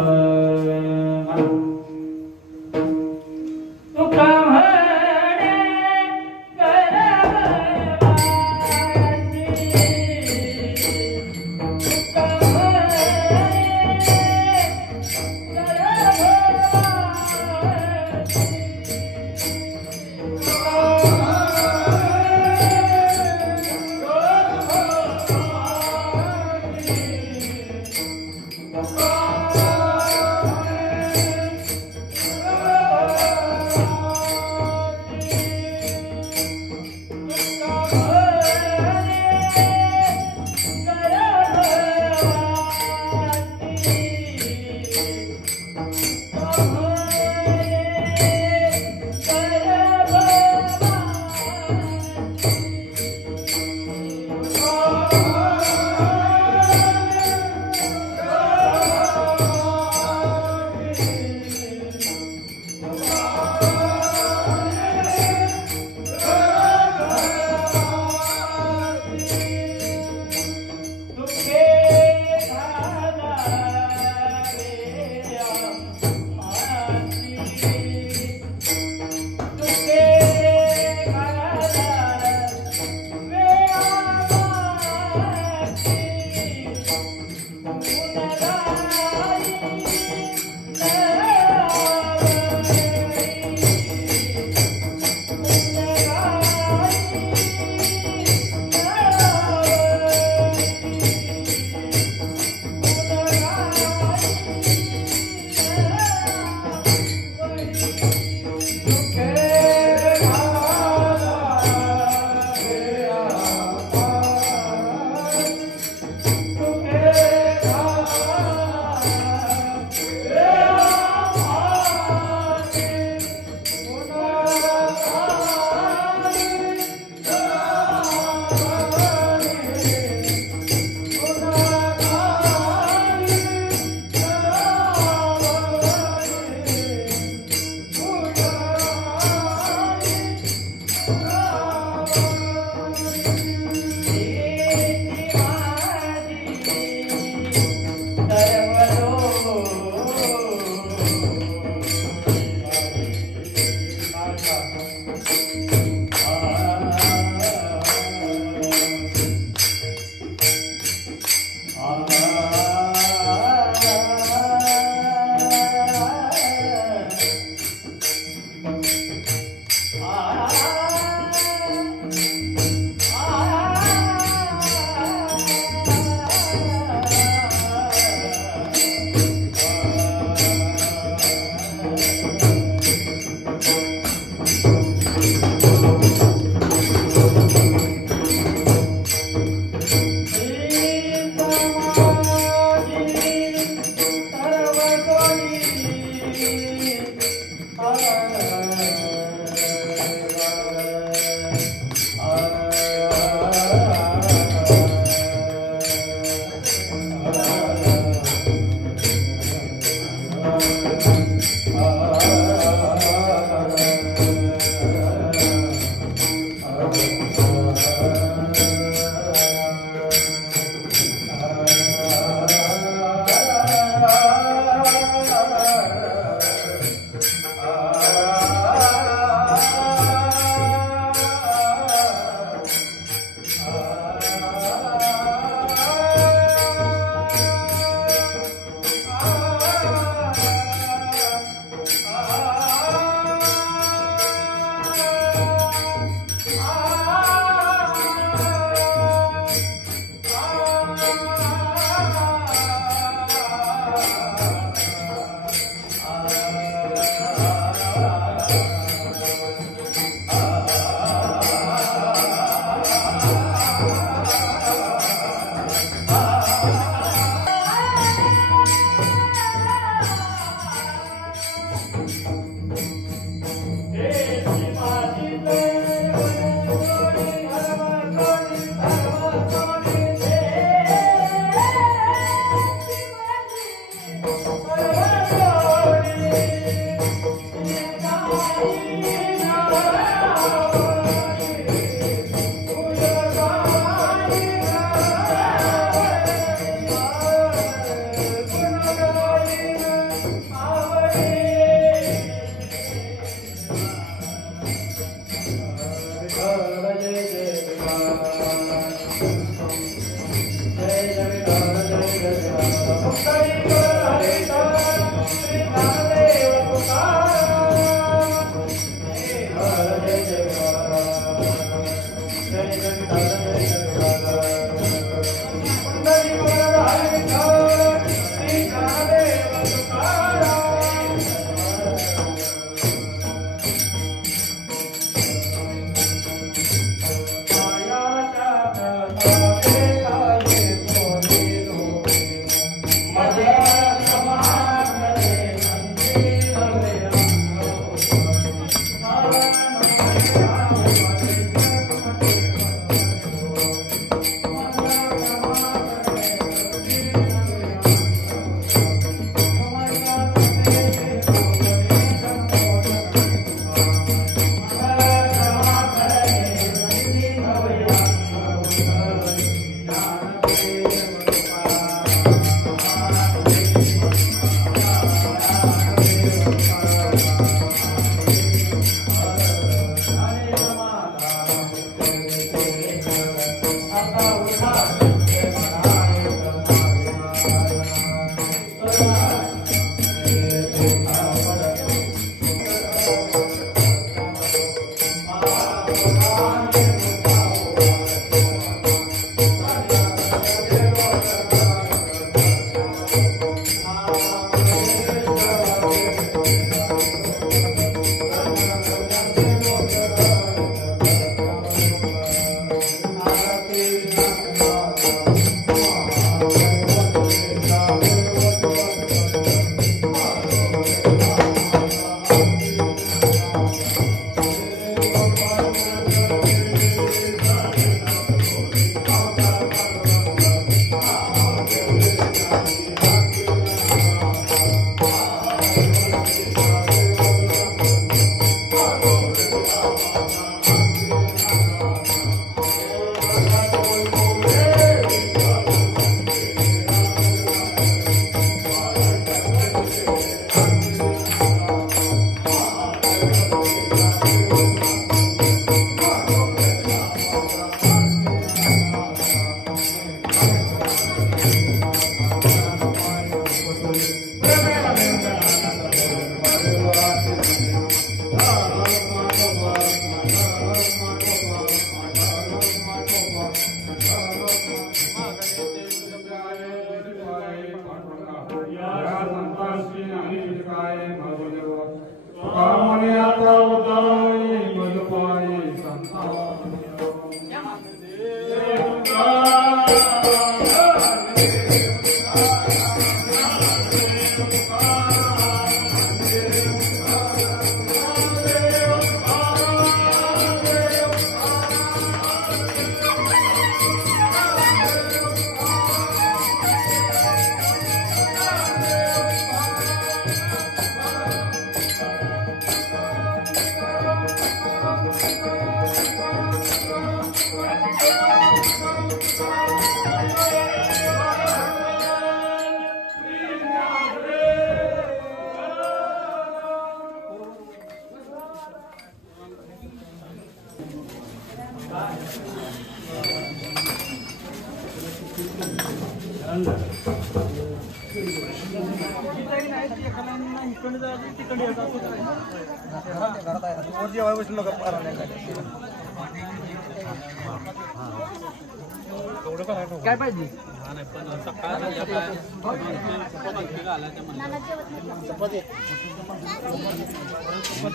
काय पाहिजे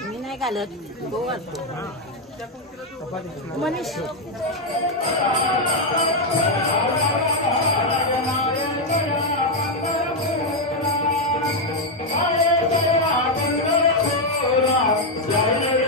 मी नाही घालत तो घालतो मनीष जय